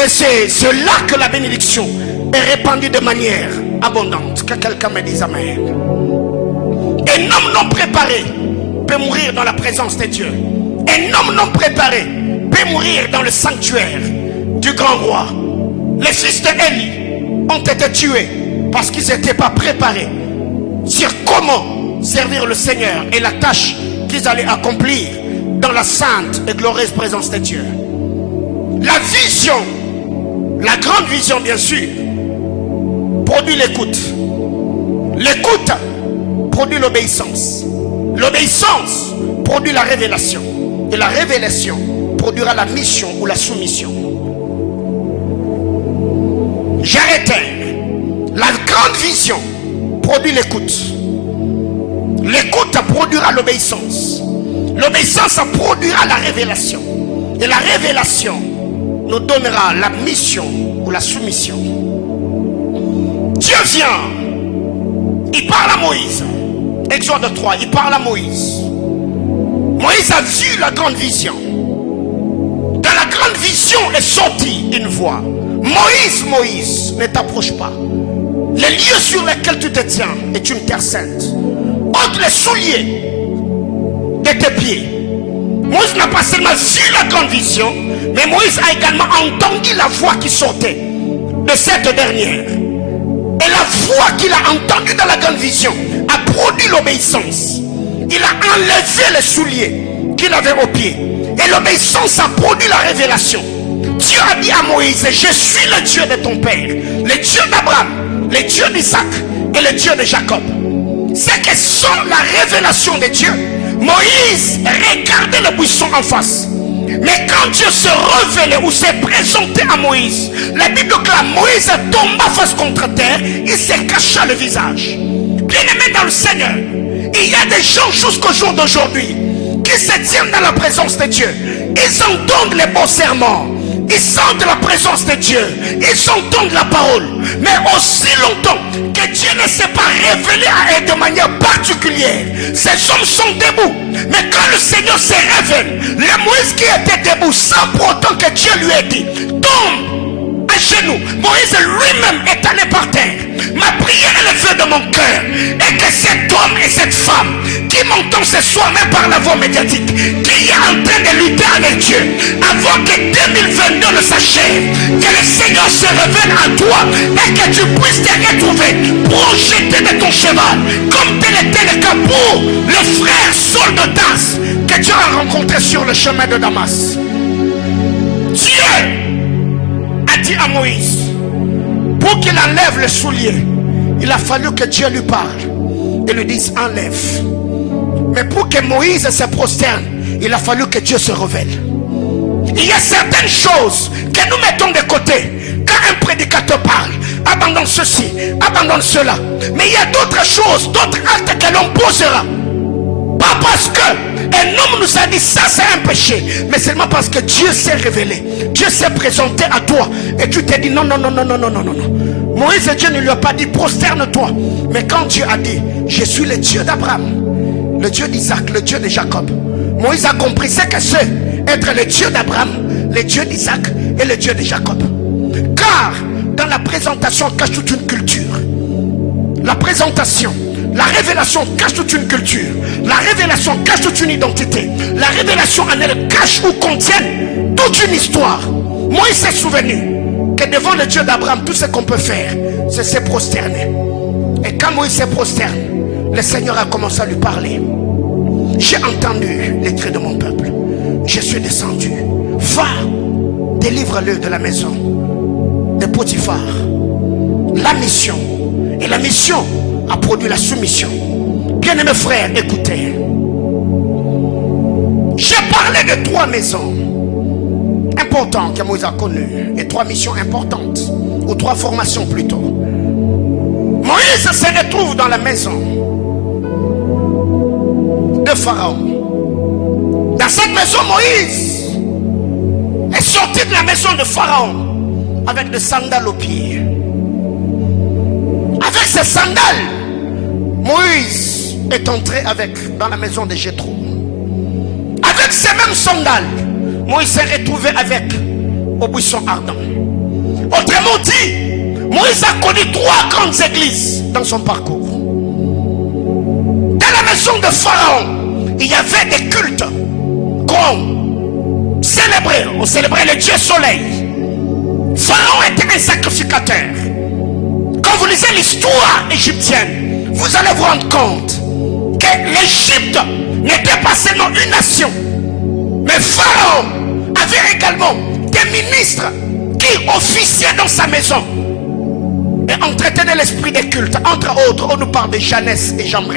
Et c'est là que la bénédiction est répandue de manière abondante. Que quelqu'un me dise amen. Un homme non préparé peut mourir dans la présence de Dieu. Un homme non préparé peut mourir dans le sanctuaire du grand roi. Les fils d'Élie ont été tués parce qu'ils n'étaient pas préparés sur comment servir le Seigneur et la tâche qu'ils allaient accomplir dans la sainte et glorieuse présence de Dieu. La vision, la grande vision bien sûr, produit l'écoute. L'écoute produit l'obéissance. L'obéissance produit la révélation. Et la révélation produira la mission ou la soumission. J'arrête. La grande vision produit l'écoute. L'écoute produira l'obéissance. L'obéissance produira la révélation. Et la révélation nous donnera la mission ou la soumission. Dieu vient. Il parle à Moïse. Exode 3, il parle à Moïse. Moïse a vu la grande vision. Dans la grande vision est sortie une voix. Moïse, Moïse, ne t'approche pas. Les lieux sur lesquels tu te tiens est une terre sainte. Ôte les souliers de tes pieds. Moïse n'a pas seulement vu la grande vision, mais Moïse a également entendu la voix qui sortait de cette dernière. Et la voix qu'il a entendue dans la grande vision a produit l'obéissance. Il a enlevé les souliers qu'il avait aux pieds. Et l'obéissance a produit la révélation. Dieu a dit à Moïse, je suis le Dieu de ton père, le Dieu d'Abraham, le Dieu d'Isaac et le Dieu de Jacob. C'est que sans la révélation de Dieu, Moïse regardait le buisson en face. Mais quand Dieu se révélait ou s'est présenté à Moïse, la Bible déclare Moïse tomba face contre terre, il s'est caché le visage. Bien-aimé dans le Seigneur, il y a des gens jusqu'au jour d'aujourd'hui qui se tiennent dans la présence de Dieu. Ils entendent les beaux serments, ils sentent la présence de Dieu, ils entendent la parole. Mais aussi longtemps que Dieu ne s'est pas révélé à eux de manière particulière, ces hommes sont debout. Mais quand le Seigneur se révèle, le Moïse qui était debout, sans pour autant que Dieu lui ait dit, tombe à genoux. Moïse lui-même est allé par terre. Ma prière est le feu de mon cœur. Et que cet homme et cette femme qui m'entend ce soir, même par la voix médiatique, qui est en train de lutter avec Dieu, avant que 2022 ne s'achève, que le Seigneur se révèle à toi et que tu puisses te retrouver projeté de ton cheval, comme tel était le cas pour le frère Saul de Tarse que Dieu a rencontré sur le chemin de Damas. Dieu a dit à Moïse, pour qu'il enlève le soulier, il a fallu que Dieu lui parle et lui dise enlève. Mais pour que Moïse se prosterne, il a fallu que Dieu se révèle. Il y a certaines choses que nous mettons de côté. Quand un prédicateur parle, abandonne ceci, abandonne cela. Mais il y a d'autres choses, d'autres actes que l'on posera. Pas parce que un homme nous a dit ça c'est un péché, mais seulement parce que Dieu s'est révélé. Dieu s'est présenté à toi et tu t'es dit non, non, non, non, non, non, non, non. Moïse, Dieu ne lui a pas dit prosterne-toi. Mais quand Dieu a dit je suis le Dieu d'Abraham, le Dieu d'Isaac, le Dieu de Jacob, Moïse a compris ce que c'est être le Dieu d'Abraham, le Dieu d'Isaac et le Dieu de Jacob. Car dans la présentation cache toute une culture. La présentation, la révélation cache toute une culture. La révélation cache toute une identité. La révélation en elle cache ou contient toute une histoire. Moïse s'est souvenu que devant le Dieu d'Abraham, tout ce qu'on peut faire, c'est se prosterner. Et quand Moïse s'est prosterné, le Seigneur a commencé à lui parler. J'ai entendu les cris de mon peuple. Je suis descendu. Va, délivre-le de la maison de Potiphar. La mission. Et la mission a produit la soumission. Bien-aimés frères, écoutez. J'ai parlé de 3 maisons importantes que Moïse a connues. Et 3 missions importantes. Ou 3 formations plutôt. Moïse se retrouve dans la maison de Pharaon. Dans cette maison, Moïse est sorti de la maison de Pharaon avec des sandales aux pieds. Avec ces sandales, Moïse est entré dans la maison de Jéthro. Avec ces mêmes sandales, Moïse s'est retrouvé au buisson ardent. Autrement dit, Moïse a connu 3 grandes églises dans son parcours. Dans la maison de Pharaon, il y avait des cultes qu'on célébrait. On célébrait le Dieu soleil. Pharaon était un sacrificateur. Quand vous lisez l'histoire égyptienne, vous allez vous rendre compte que l'Égypte n'était pas seulement une nation, mais Pharaon avait également des ministres qui officiaient dans sa maison et entretenaient l'esprit des cultes. Entre autres, on nous parle de Janès et Jambres.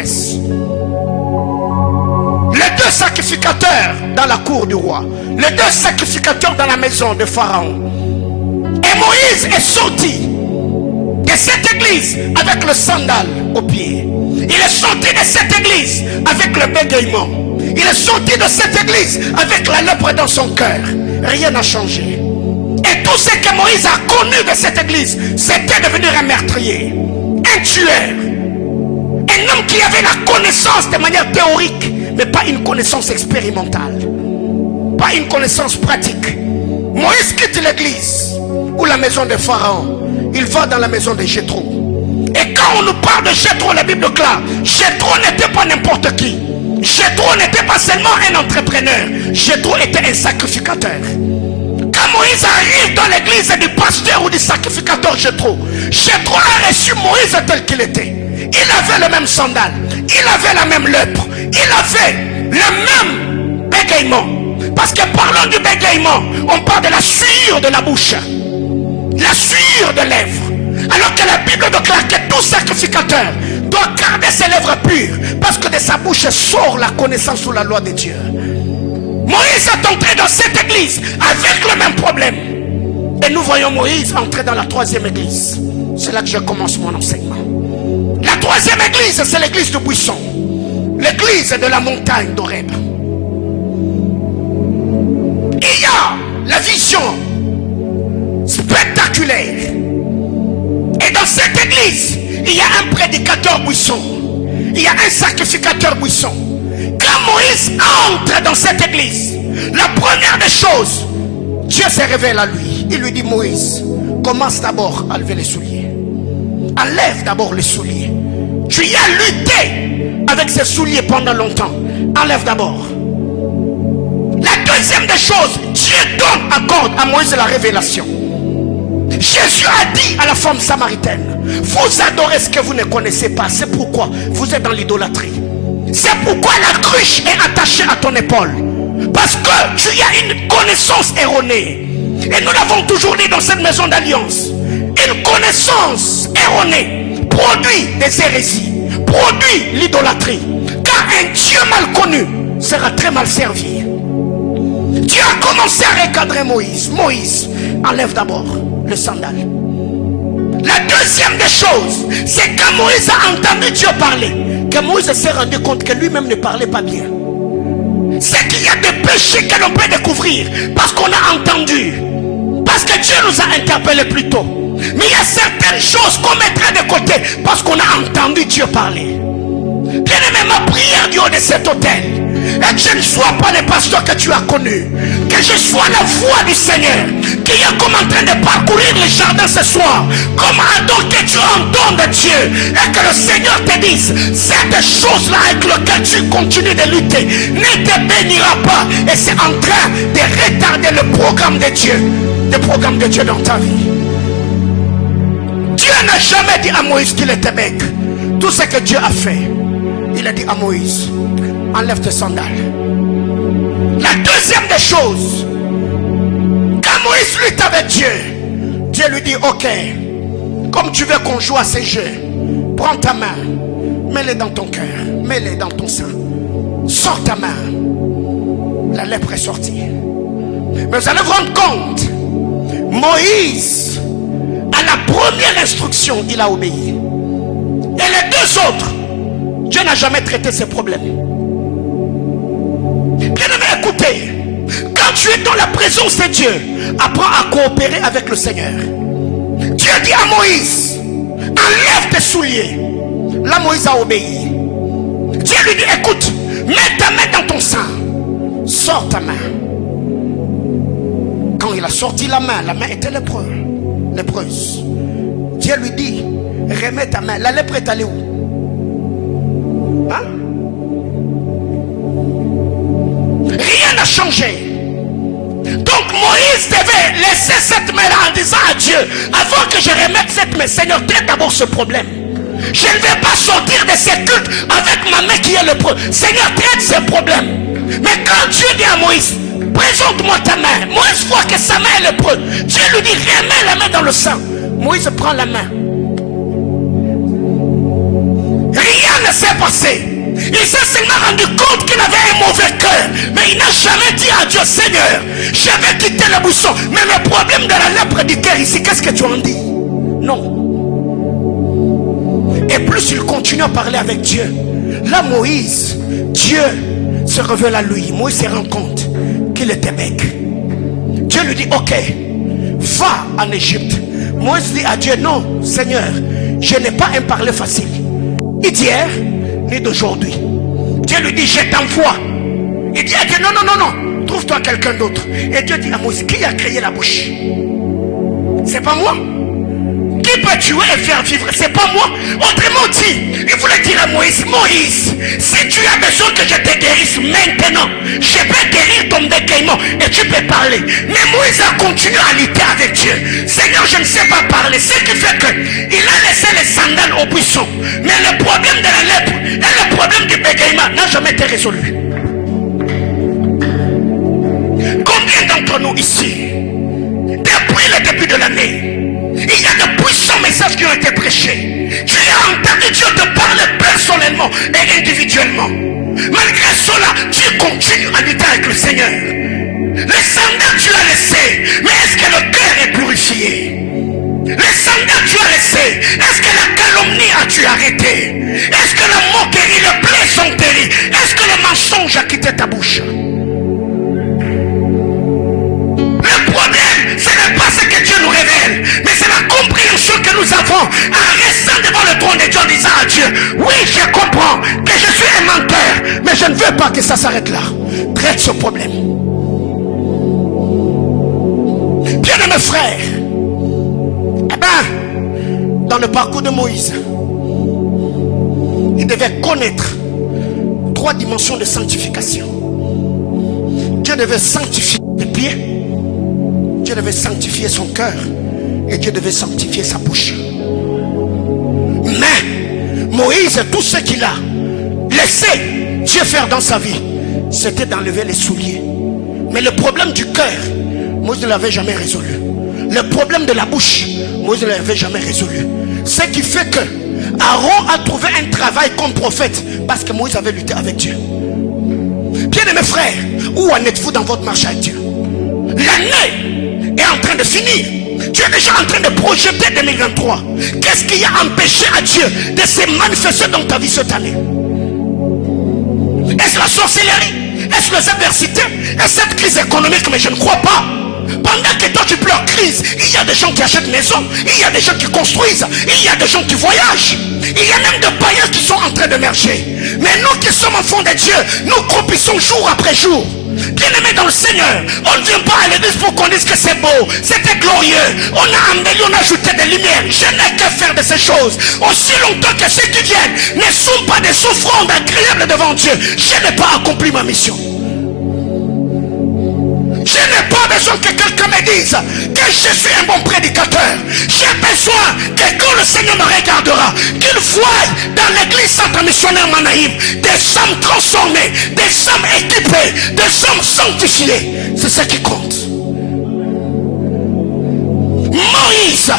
Les 2 sacrificateurs dans la cour du roi, les 2 sacrificateurs dans la maison de Pharaon. Et Moïse est sorti de cette église avec le sandal au pied. Il est sorti de cette église avec le bégaiement. Il est sorti de cette église avec la lèpre dans son cœur. Rien n'a changé. Et tout ce que Moïse a connu de cette église, c'était devenir un meurtrier, un tueur, un homme qui avait la connaissance de manière théorique, mais pas une connaissance expérimentale, pas une connaissance pratique. Moïse quitte l'église ou la maison de Pharaon. Il va dans la maison de Jéthro. Et quand on nous parle de Jéthro, la Bible déclare, Jéthro n'était pas n'importe qui. Jéthro n'était pas seulement un entrepreneur. Jéthro était un sacrificateur. Quand Moïse arrive dans l'église du pasteur ou du sacrificateur Jéthro, Jéthro a reçu Moïse tel qu'il était. Il avait le même sandal, il avait la même lèpre, il avait le même bégaiement. Parce que parlant du bégaiement, on parle de la sueur de la bouche, la sueur de lèvres. Alors que la Bible déclare que tout sacrificateur doit garder ses lèvres pures, parce que de sa bouche sort la connaissance ou la loi de Dieu. Moïse est entré dans cette église avec le même problème. Et nous voyons Moïse entrer dans la troisième église. C'est là que je commence mon enseignement. La troisième église, c'est l'église de Buisson. L'église de la montagne d'Horeb. Il y a la vision spectaculaire. Et dans cette église, il y a un prédicateur Buisson. Il y a un sacrificateur Buisson. Quand Moïse entre dans cette église, la première des choses, Dieu se révèle à lui. Il lui dit: Moïse, commence d'abord à lever les souliers. Enlève d'abord les souliers. Tu y as lutté avec ces souliers pendant longtemps. Enlève d'abord. La deuxième des choses, Dieu accorde à Moïse la révélation. Jésus a dit à la femme samaritaine: vous adorez ce que vous ne connaissez pas. C'est pourquoi vous êtes dans l'idolâtrie. C'est pourquoi la cruche est attachée à ton épaule. Parce que tu as une connaissance erronée. Et nous l'avons toujours dit dans cette maison d'alliance. Une connaissance erronée produit des hérésies, produit l'idolâtrie. Car un Dieu mal connu sera très mal servi. Dieu a commencé à recadrer Moïse. Moïse, enlève d'abord le sandal. La deuxième des choses, c'est quand Moïse a entendu Dieu parler, que Moïse s'est rendu compte que lui-même ne parlait pas bien. C'est qu'il y a des péchés que l'on peut découvrir parce qu'on a entendu, parce que Dieu nous a interpellés plus tôt. Mais il y a certaines choses qu'on mettrait de côté parce qu'on a entendu Dieu parler. Bien-aimé, ma prière du haut de cet autel, et que je ne sois pas le pasteur que tu as connu, que je sois la voix du Seigneur qui est comme en train de parcourir les jardins ce soir, comme Adam, que tu entendes Dieu et que le Seigneur te dise: cette chose-là avec laquelle tu continues de lutter ne te bénira pas, et c'est en train de retarder le programme de Dieu, dans ta vie. Dieu n'a jamais dit à Moïse qu'il était bête. Tout ce que Dieu a fait, il a dit à Moïse: enlève tes sandales. La deuxième des choses, quand Moïse lutte avec Dieu, Dieu lui dit: ok, comme tu veux qu'on joue à ces jeux, prends ta main, mets-les dans ton cœur, mets-les dans ton sein, sors ta main. La lèpre est sortie. Mais vous allez vous rendre compte, Moïse, à la première instruction, il a obéi. Et les deux autres, Dieu n'a jamais traité ces problèmes. Bien-aimé, écoutez, quand tu es dans la présence de Dieu, apprends à coopérer avec le Seigneur. Dieu dit à Moïse: enlève tes souliers. Là, Moïse a obéi. Dieu lui dit: écoute, mets ta main dans ton sein, sors ta main. Quand il a sorti la main était lépreuse. Dieu lui dit: remets ta main. La lèpre est allée où? Hein? Rien n'a changé. Donc Moïse devait laisser cette main-là en disant à Dieu: avant que je remette cette main, Seigneur, traite d'abord ce problème. Je ne vais pas sortir de ces cultes avec ma main qui est lépreuse. Seigneur, traite ce problème. Mais quand Dieu dit à Moïse: présente-moi ta main, Moïse voit que sa main est lépreuse. Dieu lui dit: remets la main dans le sang. Moïse prend la main. Rien ne s'est passé. Il s'est seulement rendu compte qu'il avait un mauvais cœur. Mais il n'a jamais dit à Dieu: Seigneur, je vais quitter le buisson. Mais le problème de la lèpre du cœur ici, qu'est-ce que tu en dis? Non. Et plus il continue à parler avec Dieu, là Moïse, Dieu se révèle à lui. Moïse se rend compte qu'il était bête. Dieu lui dit: ok, va en Égypte. Moïse dit à Dieu: non Seigneur, je n'ai pas un parler facile, ni d'hier ni d'aujourd'hui. Dieu lui dit: je t'envoie. Il dit à Dieu: non, trouve-toi quelqu'un d'autre. Et Dieu dit à Moïse: qui a créé la bouche? C'est pas moi. Qui peut tuer et faire vivre? C'est pas moi. Autrement dit, il voulait dire à Moïse: Moïse, si tu as besoin que je te guérisse maintenant, je peux guérir ton bégaiement et tu peux parler. Mais Moïse a continué à lutter avec Dieu. Seigneur, je ne sais pas parler. Ce qui fait que il a laissé les sandales au buisson. Mais le problème de la lèpre et le problème du bégaiement n'a jamais été résolu. Combien d'entre nous ici, depuis le début de l'année, il y a de puissants messages qui ont été prêchés, Tu as entendu Dieu te parler personnellement et individuellement. Malgré cela, tu continues à lutter avec le Seigneur. Les sandales tu as laissé, mais est-ce que le cœur est purifié? Les sandales tu as laissé, est-ce que la calomnie as-tu arrêté? Est-ce que la moquerie, les plaies sont guéris? Est-ce que le mensonge a quitté ta bouche? Le problème, ce n'est pas ce que Dieu nous révèle, mais c'est la compréhension que nous avons en restant devant le trône de Dieu en disant à Dieu, oui, je comprends que je suis un menteur, mais je ne veux pas que ça s'arrête là. Traite ce problème. Bien-aimés frères, eh bien, dans le parcours de Moïse, il devait connaître 3 dimensions de sanctification. Dieu devait sanctifier les pieds, Dieu devait sanctifier son cœur et Dieu devait sanctifier sa bouche. Mais Moïse, tout ce qu'il a laissé Dieu faire dans sa vie, c'était d'enlever les souliers. Mais le problème du cœur, Moïse ne l'avait jamais résolu. Le problème de la bouche, Moïse ne l'avait jamais résolu. Ce qui fait que Aaron a trouvé un travail comme prophète parce que Moïse avait lutté avec Dieu. Bien aimés frères, où en êtes-vous dans votre marche avec Dieu? L'année est en train de finir. Tu es déjà en train de projeter 2023. Qu'est-ce qui a empêché à Dieu de se manifester dans ta vie cette année? Est-ce la sorcellerie? Est-ce les adversités? Est-ce cette crise économique? Mais je ne crois pas. Pendant que toi tu pleures crise, il y a des gens qui achètent maison, il y a des gens qui construisent, il y a des gens qui voyagent, il y a même des païens qui sont en train d'émerger. Mais nous qui sommes enfants de Dieu, nous croupissons jour après jour. Bien-aimés dans le Seigneur, on ne vient pas à l'église pour qu'on dise que c'est beau, c'était glorieux, on a embelli, on a ajouté des lumières. Je n'ai qu'à faire de ces choses aussi longtemps que ceux qui viennent ne sont pas des offrandes agréables devant Dieu. Je n'ai pas accompli ma mission. Je n'ai pas besoin que quelqu'un me dise que je suis un bon prédicateur. J'ai besoin que quand le Seigneur me regardera, qu'il voie dans l'église centre missionnaire Manaïm des hommes transformés, des hommes équipés, des hommes sanctifiés. C'est ce qui compte. Moïse,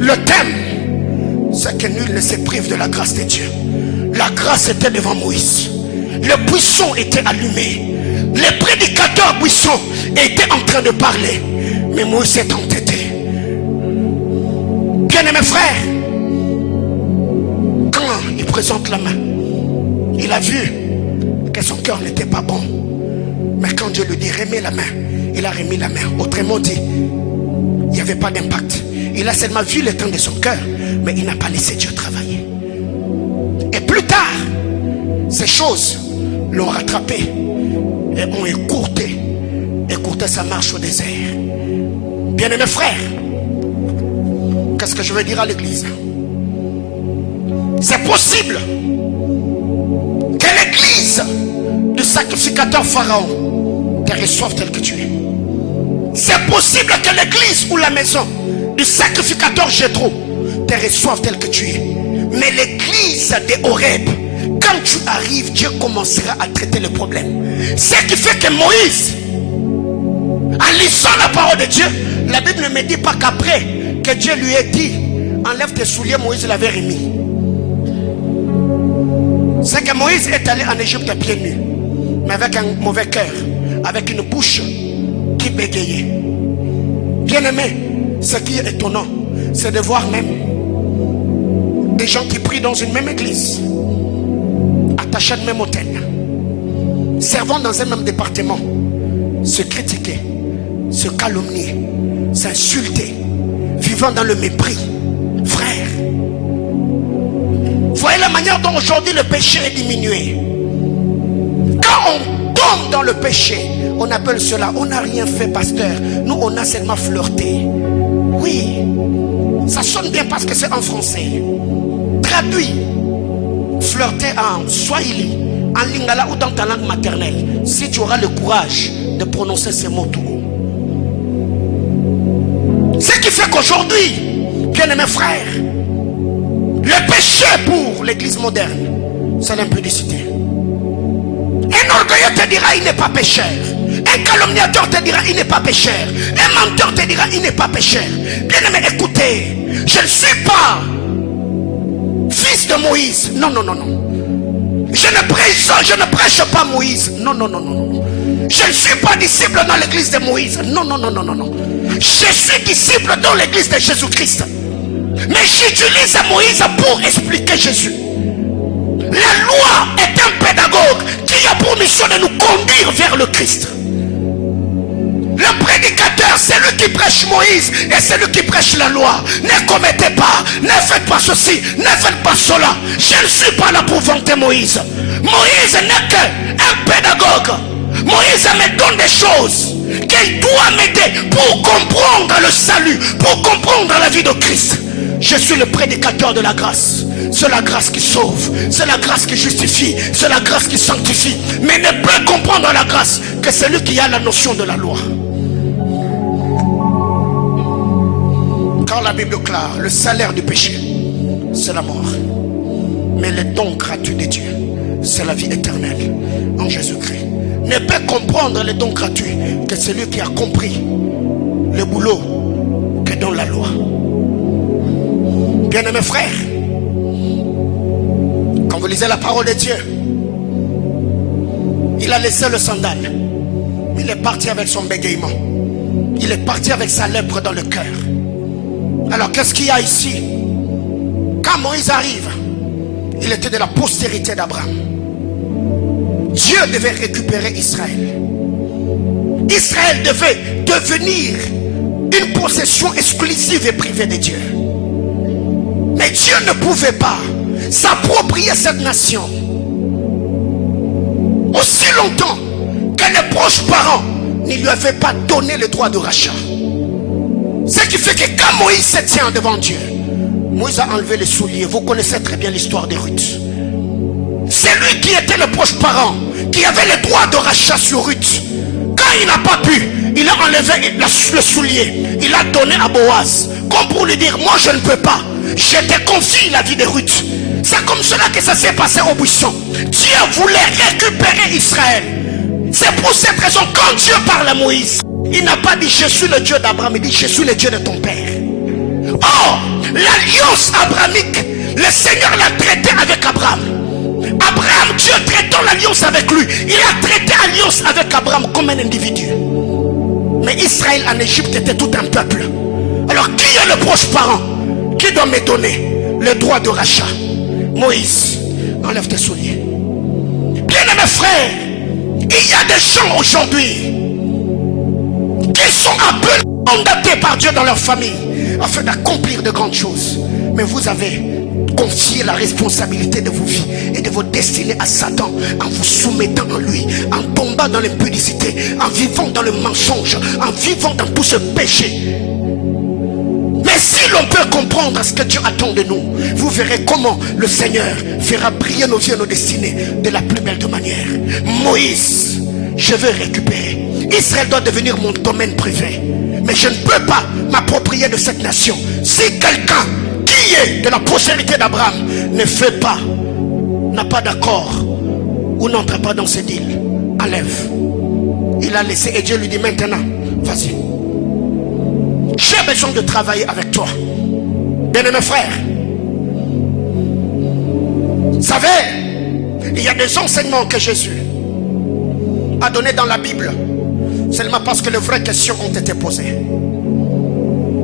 le thème, c'est que nul ne se prive de la grâce de Dieu. La grâce était devant Moïse. Le buisson était allumé. Les prédicateurs buissons étaient en train de parler, mais Moïse s'est entêté. Bien-aimés frères, quand il présente la main, il a vu que son cœur n'était pas bon. Mais quand Dieu lui dit remets la main, il a remis la main. Autrement dit, il n'y avait pas d'impact. Il a seulement vu l'état de son cœur, mais il n'a pas laissé Dieu travailler. Et plus tard, ces choses l'ont rattrapé et ont écourté sa marche au désert. Bien-aimés frères, qu'est-ce que je veux dire à l'église? C'est possible que l'église du sacrificateur Pharaon te reçoive tel que tu es. C'est possible que l'église ou la maison du sacrificateur Jéthro te reçoive tel que tu es. Mais l'église de Horeb, quand tu arrives, Dieu commencera à traiter le problème. Ce qui fait que Moïse, en lisant la parole de Dieu, la Bible ne me dit pas qu'après que Dieu lui ait dit enlève tes souliers, Moïse l'avait remis. C'est que Moïse est allé en Égypte à pieds nus, mais avec un mauvais cœur, avec une bouche qui bégayait. Bien aimé, ce qui est étonnant, c'est de voir même des gens qui prient dans une même église, attachés à un même hôtel, servant dans un même département, se critiquer, se calomnier, s'insulter, vivant dans le mépris. Frère, voyez la manière dont aujourd'hui le péché est diminué. Quand on tombe dans le péché, on appelle cela, on n'a rien fait, pasteur. Nous, on a seulement flirté. Oui, ça sonne bien parce que c'est en français. Traduit, flirter en swahili, en lingala ou dans ta langue maternelle, si tu auras le courage de prononcer ces mots tout haut. Ce qui fait qu'aujourd'hui, bien-aimés frères, le péché pour l'église moderne, c'est l'impudicité. Un orgueilleux te dira il n'est pas pécheur. Un calomniateur te dira il n'est pas pécheur. Un menteur te dira il n'est pas pécheur. Bien-aimé, écoutez, je ne suis pas fils de Moïse. Non, non, non, non. Je ne prêche pas Moïse. Non, non, non, non, non. Je ne suis pas disciple dans l'église de Moïse. Non, non, non, non, non, non. Je suis disciple dans l'église de Jésus-Christ. Mais j'utilise Moïse pour expliquer Jésus. La loi est un pédagogue qui a pour mission de nous conduire vers le Christ. Le prédicateur, c'est lui qui prêche Moïse et c'est lui qui prêche la loi. Ne commettez pas, ne faites pas ceci, ne faites pas cela. Je ne suis pas là pour vanter Moïse. Moïse n'est qu'un pédagogue. Moïse me donne des choses qu'il doit m'aider pour comprendre le salut, pour comprendre la vie de Christ. Je suis le prédicateur de la grâce. C'est la grâce qui sauve, c'est la grâce qui justifie, c'est la grâce qui sanctifie. Mais ne peut comprendre la grâce que celui qui a la notion de la loi. Car la Bible déclare, le salaire du péché, c'est la mort. Mais le don gratuit de Dieu, c'est la vie éternelle en Jésus-Christ. Ne peut comprendre le don gratuit que celui qui a compris le boulot que donne la loi. Bien-aimés frères, quand vous lisez la parole de Dieu, il a laissé le sandal. Il est parti avec son bégaiement. Il est parti avec sa lèpre dans le cœur. Alors qu'est-ce qu'il y a ici? Quand Moïse arrive, il était de la postérité d'Abraham. Dieu devait récupérer Israël. Israël devait devenir une possession exclusive et privée de Dieu. Mais Dieu ne pouvait pas s'approprier cette nation aussi longtemps que les proches parents ne lui avaient pas donné le droit de rachat. Ce qui fait que quand Moïse se tient devant Dieu, Moïse a enlevé les souliers. Vous connaissez très bien l'histoire de Ruth. C'est lui qui était le proche parent, qui avait le droit de rachat sur Ruth. Quand il n'a pas pu, il a enlevé le soulier. Il a donné à Boaz, comme pour lui dire, moi je ne peux pas. Je te confie la vie de Ruth. C'est comme cela que ça s'est passé au buisson. Dieu voulait récupérer Israël. C'est pour cette raison, quand Dieu parle à Moïse, il n'a pas dit je suis le Dieu d'Abraham, il dit je suis le Dieu de ton père. Or, l'alliance abrahamique, le Seigneur l'a traité avec Abraham. Abraham, Dieu traitant l'alliance avec lui, il a traité l'alliance avec Abraham comme un individu. Mais Israël en Égypte était tout un peuple. Alors qui est le proche parent qui doit me donner le droit de rachat? Moïse, enlève tes souliers. Bien-aimés frères, il y a des gens aujourd'hui qui sont un peu mandatés par Dieu dans leur famille afin d'accomplir de grandes choses. Mais vous avez confié la responsabilité de vos vies et de vos destinées à Satan en vous soumettant en lui, en tombant dans l'impudicité, en vivant dans le mensonge, en vivant dans tout ce péché. Mais si l'on peut comprendre ce que Dieu attend de nous, vous verrez comment le Seigneur fera briller nos vies et nos destinées de la plus belle de manière. Moïse, je veux récupérer. Israël doit devenir mon domaine privé. Mais je ne peux pas m'approprier de cette nation. Si quelqu'un qui est de la postérité d'Abraham ne fait pas, n'a pas d'accord ou n'entre pas dans ce deal, enlève. Il a laissé et Dieu lui dit maintenant, vas-y. J'ai besoin de travailler avec toi. Bien-aimés frères, vous savez, il y a des enseignements que Jésus a donnés dans la Bible seulement parce que les vraies questions ont été posées.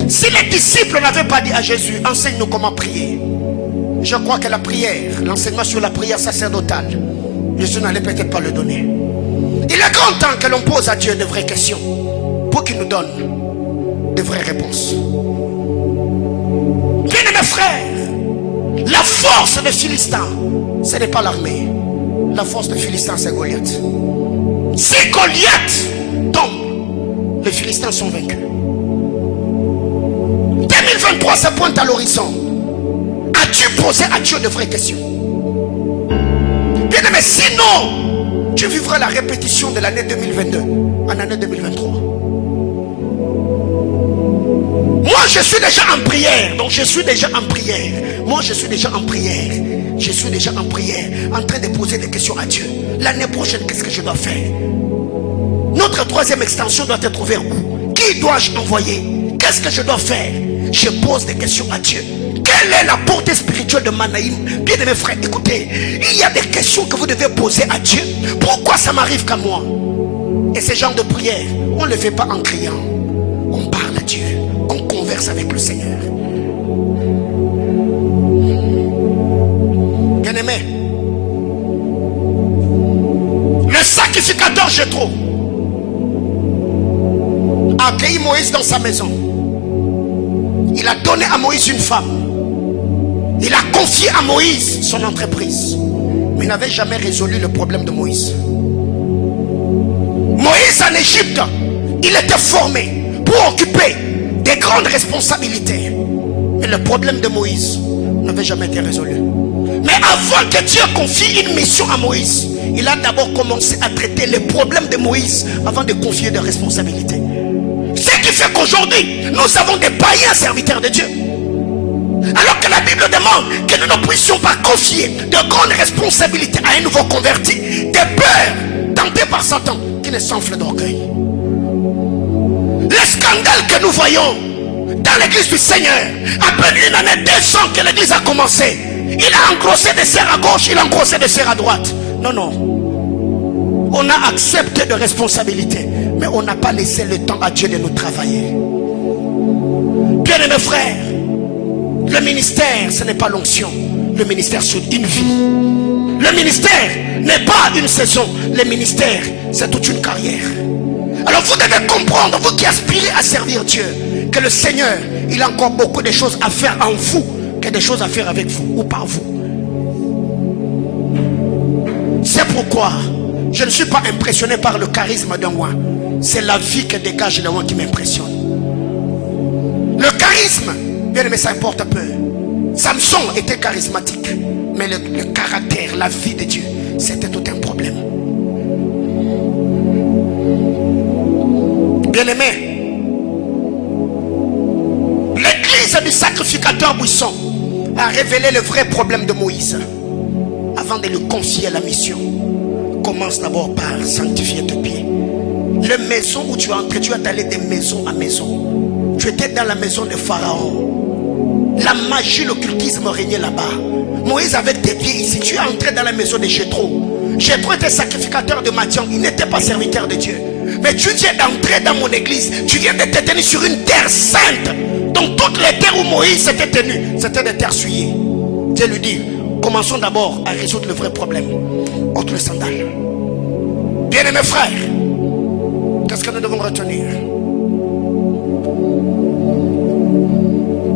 Si les disciples n'avaient pas dit à Jésus, enseigne-nous comment prier, je crois que la prière, l'enseignement sur la prière sacerdotale, Jésus n'allait peut-être pas le donner. Il est grand temps que l'on pose à Dieu de vraies questions pour qu'il nous donne de vraies réponses. Bien-aimés frères, la force des Philistins, ce n'est pas l'armée. La force des Philistins, c'est Goliath. Si Goliath tombe, les Philistins sont vaincus. 2023 se pointe à l'horizon. As-tu posé à Dieu de vraies questions? Bien-aimé, sinon tu vivras la répétition de l'année 2022 en année 2023. Moi je suis déjà en prière. Donc je suis déjà en prière. Moi je suis déjà en prière. Je suis déjà en prière, en train de poser des questions à Dieu. L'année prochaine, qu'est-ce que je dois faire? Notre troisième extension doit être vers où? Qui dois-je envoyer? Qu'est-ce que je dois faire? Je pose des questions à Dieu. Quel Quelle est la portée spirituelle de Manaïm? Bien aimés frères, écoutez, il y a des questions que vous devez poser à Dieu. Pourquoi ça m'arrive qu'à moi? Et ce genre de prière, on ne le fait pas en criant. On parle à Dieu, on converse avec le Seigneur. Bien aimé, le sacrificateur Jéthro a accueilli Moïse dans sa maison. Il a donné à Moïse une femme. Il a confié à Moïse son entreprise. Mais il n'avait jamais résolu le problème de Moïse. Moïse en Égypte, il était formé pour occuper des grandes responsabilités. Mais le problème de Moïse n'avait jamais été résolu. Mais avant que Dieu confie une mission à Moïse, il a d'abord commencé à traiter les problèmes de Moïse avant de confier des responsabilités. Ce qui fait qu'aujourd'hui, nous avons des païens serviteurs de Dieu. Alors que la Bible demande que nous ne puissions pas confier de grandes responsabilités à un nouveau converti, des peurs tentées par Satan qui ne s'enfle d'orgueil. Les scandales que nous voyons dans l'église du Seigneur, à peine une année, 200 que l'église a commencé, il a engrossé des serres à gauche, il a engrossé des serres à droite. Non, non. On a accepté de responsabilités, mais on n'a pas laissé le temps à Dieu de nous travailler. Bien aimés frères, le ministère, ce n'est pas l'onction. Le ministère, c'est une vie. Le ministère n'est pas une saison. Le ministère, c'est toute une carrière. Alors vous devez comprendre, vous qui aspirez à servir Dieu, que le Seigneur, il a encore beaucoup de choses à faire en vous, que des choses à faire avec vous ou par vous. C'est pourquoi je ne suis pas impressionné par le charisme d'un roi. C'est la vie que dégage le roi qui m'impressionne. Le charisme, bien aimé, ça importe un peu. Samson était charismatique, mais le caractère, la vie de Dieu, c'était tout un problème. Bien aimé, l'église du sacrificateur Buisson a révélé le vrai problème de Moïse. Avant de lui confier la mission, commence d'abord par sanctifier tes pieds. La maison où tu es entré, tu es allé de maison à maison. Tu étais dans la maison de Pharaon. La magie, l'occultisme régnait là-bas. Moïse avait tes pieds ici. Tu es entré dans la maison de Jéthro. Jéthro était sacrificateur de Madian. Il n'était pas serviteur de Dieu. Mais tu viens d'entrer dans mon église. Tu viens de te tenir sur une terre sainte. Donc toutes les terres où Moïse s'était tenu, c'était des terres souillées. Dieu lui dit, commençons d'abord à résoudre le vrai problème. Ôte les sandales. Bien-aimés frères, qu'est-ce que nous devons retenir?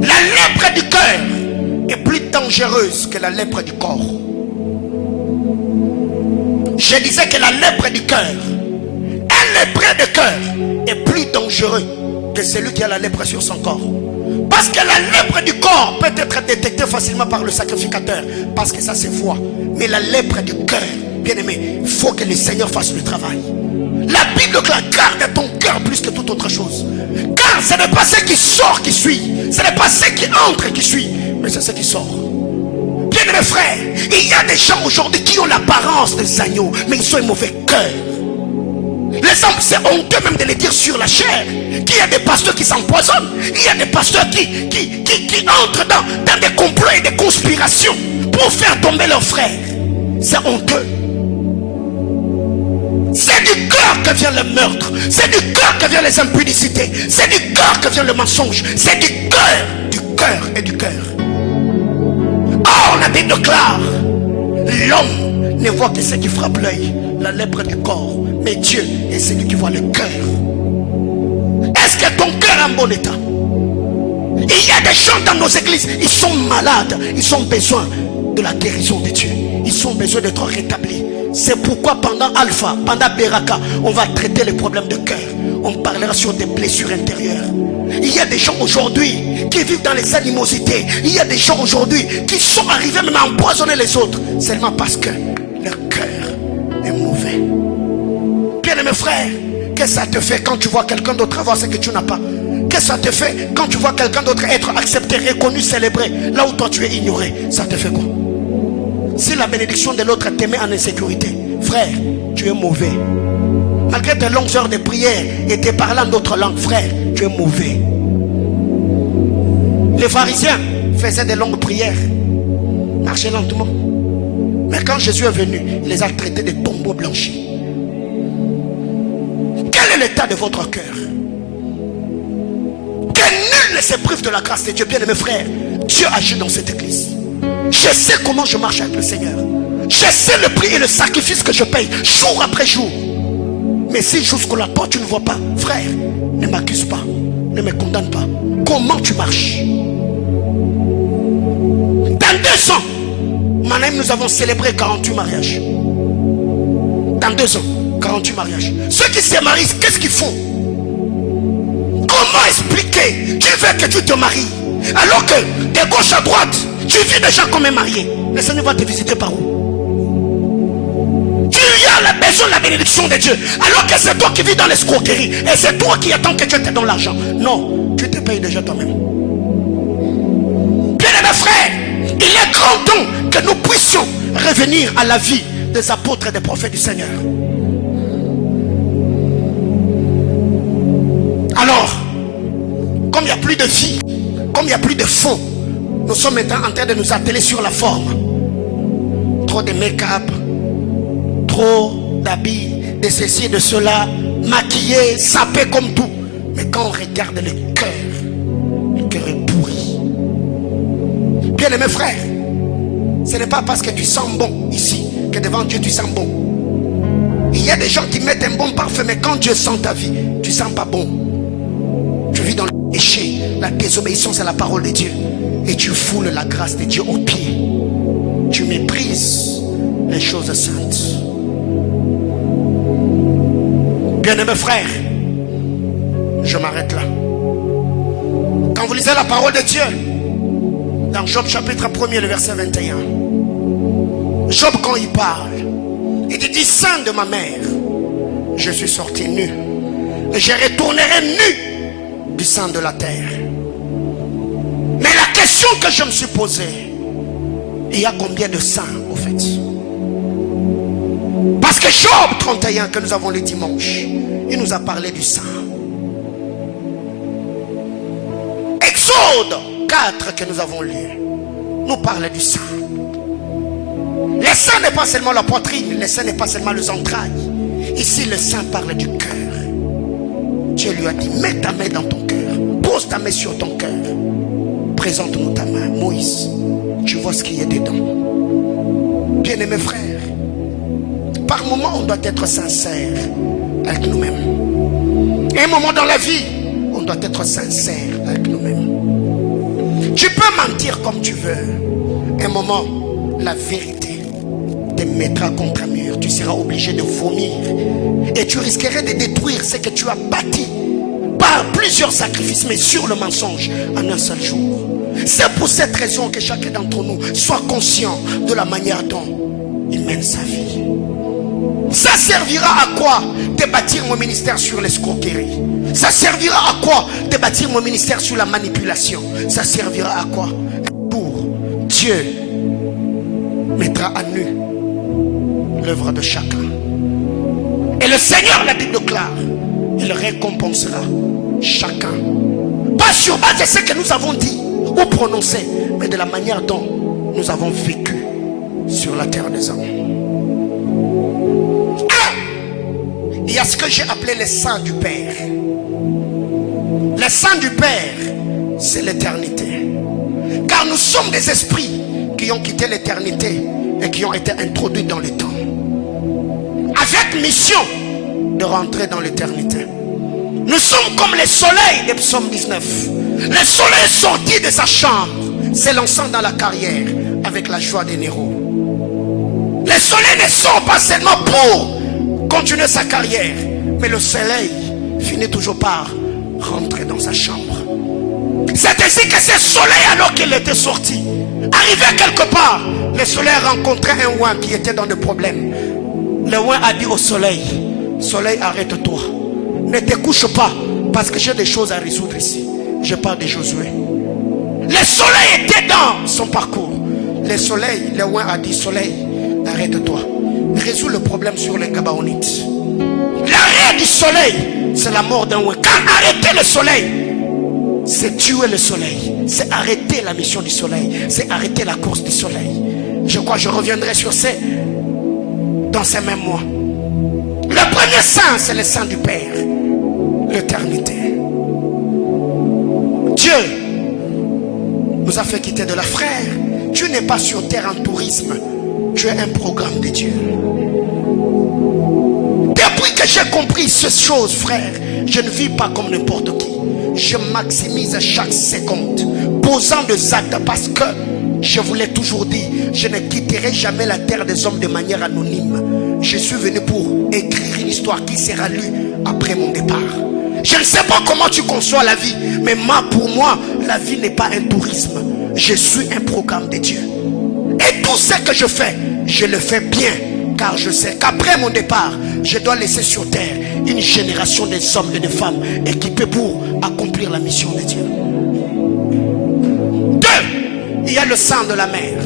La lèpre du cœur est plus dangereuse que la lèpre du corps. Je disais que la lèpre du cœur, un lépreux de cœur est plus dangereux que celui qui a la lèpre sur son corps. Parce que la lèpre du corps peut être détectée facilement par le sacrificateur, parce que ça se voit. Mais la lèpre du cœur, bien aimé, il faut que le Seigneur fasse le travail. La Bible garde ton cœur plus que toute autre chose. Car ce n'est pas ce qui sort qui suit. Ce n'est pas ce qui entre qui suit, mais c'est ce qui sort. Bien aimé frère, il y a des gens aujourd'hui qui ont l'apparence des agneaux, mais ils sont un mauvais cœur. L'exemple, c'est honteux même de le dire sur la chair. Qu'il y a des pasteurs qui s'empoisonnent. Il y a des pasteurs qui entrent dans des complots et des conspirations pour faire tomber leurs frères. C'est honteux. C'est du cœur que vient le meurtre. C'est du cœur que viennent les impudicités. C'est du cœur que vient le mensonge. C'est du cœur et du cœur. Or, la Bible déclare, l'homme ne voit que ce qui frappe l'œil, la lèpre du corps. Mais Dieu est celui qui voit le cœur. Est-ce que ton cœur est en bon état? Il y a des gens dans nos églises, ils sont malades. Ils ont besoin de la guérison de Dieu. Ils ont besoin d'être rétablis. C'est pourquoi pendant Alpha, pendant Beraka, on va traiter les problèmes de cœur. On parlera sur des blessures intérieures. Il y a des gens aujourd'hui qui vivent dans les animosités. Il y a des gens aujourd'hui qui sont arrivés même à empoisonner les autres, seulement parce que leur cœur est mauvais. Bien-aimé frère, qu'est-ce que ça te fait quand tu vois quelqu'un d'autre avoir ce que tu n'as pas? Qu'est-ce que ça te fait quand tu vois quelqu'un d'autre être accepté, reconnu, célébré, là où toi tu es ignoré? Ça te fait quoi? Si la bénédiction de l'autre te met en insécurité, frère, tu es mauvais. Malgré tes longues heures de prière et tes parlant d'autres langues, frère, tu es mauvais. Les pharisiens faisaient des longues prières, marchaient lentement. Mais quand Jésus est venu, il les a traités de tombeaux blanchis. Quel est l'état de votre cœur? Que nul ne se prive de la grâce de Dieu. Bien mes frères, Dieu agit dans cette église. Je sais comment je marche avec le Seigneur. Je sais le prix et le sacrifice que je paye jour après jour. Mais si jusque-là, toi tu ne vois pas, frère, ne m'accuse pas, ne me condamne pas. Comment tu marches? Dans 2 ans, Manaïm, nous avons célébré 48 mariages. Dans 2 ans, 48 mariages. Ceux qui se marient, qu'est-ce qu'ils font? Comment expliquer? Tu veux que tu te maries, alors que de gauche à droite, tu vis déjà comme un marié. Le Seigneur va te visiter par où? Tu as la besoin de la bénédiction de Dieu, alors que c'est toi qui vis dans l'escroquerie. Et c'est toi qui attends que Dieu te donne l'argent. Non, tu te payes déjà toi-même. Bien-aimés frères, il est grand temps que nous puissions revenir à la vie des apôtres et des prophètes du Seigneur. Alors, comme il n'y a plus de vie, comme il n'y a plus de fond, nous sommes maintenant en train de nous atteler sur la forme. Trop de make-up, trop d'habits, de ceci et de cela, maquillés, sapés comme tout. Mais quand on regarde le cœur est pourri. Bien aimé frère, ce n'est pas parce que tu sens bon ici que devant Dieu tu sens bon. Il y a des gens qui mettent un bon parfum, mais quand Dieu sent ta vie, tu ne sens pas bon. Tu vis dans le péché, la désobéissance à la parole de Dieu, et tu foules la grâce de Dieu aux pieds. Tu méprises les choses saintes. Bien-aimés frères, je m'arrête là. Quand vous lisez la parole de Dieu, dans Job chapitre 1er, le verset 21, Job quand il parle, il dit du sein de ma mère, je suis sorti nu, et je retournerai nu du sein de la terre. Mais la question que je me suis posée, il y a combien de saints au fait? Parce que Job 31 que nous avons le dimanche, il nous a parlé du saint. Exode 4 que nous avons lu nous parle du saint. Le saint n'est pas seulement la poitrine, le saint n'est pas seulement les entrailles. Ici le saint parle du cœur. Dieu lui a dit, mets ta main dans ton cœur, pose ta main sur ton cœur, présente-nous ta main. Moïse, tu vois ce qu'il y a dedans. Bien-aimés frères, par moment on doit être sincère avec nous-mêmes. Un moment dans la vie, on doit être sincère avec nous-mêmes. Tu peux mentir comme tu veux. Un moment, la vérité te mettra contre un mur. Tu seras obligé de vomir. Et tu risquerais de détruire ce que tu as bâti par plusieurs sacrifices, mais sur le mensonge en un seul jour. C'est pour cette raison que chacun d'entre nous soit conscient de la manière dont il mène sa vie. Ça servira à quoi de bâtir mon ministère sur l'escroquerie? Ça servira à quoi de bâtir mon ministère sur la manipulation? Ça servira à quoi? Pour Dieu mettra à nu l'œuvre de chacun. Et le Seigneur, la Bible déclare, il récompensera chacun. Pas sur base de ce que nous avons dit ou prononcé, mais de la manière dont nous avons vécu sur la terre des hommes. Il y a ce que j'ai appelé le sang du Père. Le sang du Père, c'est l'éternité. Car nous sommes des esprits qui ont quitté l'éternité et qui ont été introduits dans le temps. Avec mission de rentrer dans l'éternité. Nous sommes comme le soleil de Psaume 19. Le soleil est sorti de sa chambre, s'élançant dans la carrière avec la joie des héros. Le soleil ne sort pas seulement pour continuer sa carrière, mais le soleil finit toujours par rentrer dans sa chambre. C'est ainsi que ce soleil, alors qu'il était sorti, arrivé quelque part, le soleil rencontrait un oin qui était dans des problèmes. Le oin a dit au soleil, soleil, arrête-toi, ne te couche pas, parce que j'ai des choses à résoudre ici. Je parle de Josué. Le soleil était dans son parcours. Le soleil, le oin a dit, soleil, arrête-toi, résous le problème sur les Gabaonites. L'arrêt du soleil, c'est la mort d'un oin. Quand arrêter le soleil, c'est tuer le soleil, c'est arrêter la mission du soleil, c'est arrêter la course du soleil. Je crois que je reviendrai sur dans ces mêmes mois. Le premier sang, c'est le sang du Père, l'éternité. Dieu nous a fait quitter de la frère. Tu n'es pas sur terre en tourisme, tu es un programme de Dieu. Depuis que j'ai compris ces choses, frère, je ne vis pas comme n'importe qui. Je maximise chaque seconde, posant des actes, parce que je vous l'ai toujours dit, je ne quitterai jamais la terre des hommes de manière anonyme. Je suis venu pour écrire une histoire qui sera lue après mon départ. Je ne sais pas comment tu conçois la vie, mais pour moi, la vie n'est pas un tourisme. Je suis un programme de Dieu. Et tout ce que je fais, je le fais bien, car je sais qu'après mon départ, je dois laisser sur terre une génération des hommes et des femmes équipés pour accomplir la mission de Dieu. 2, il y a le sang de la mer.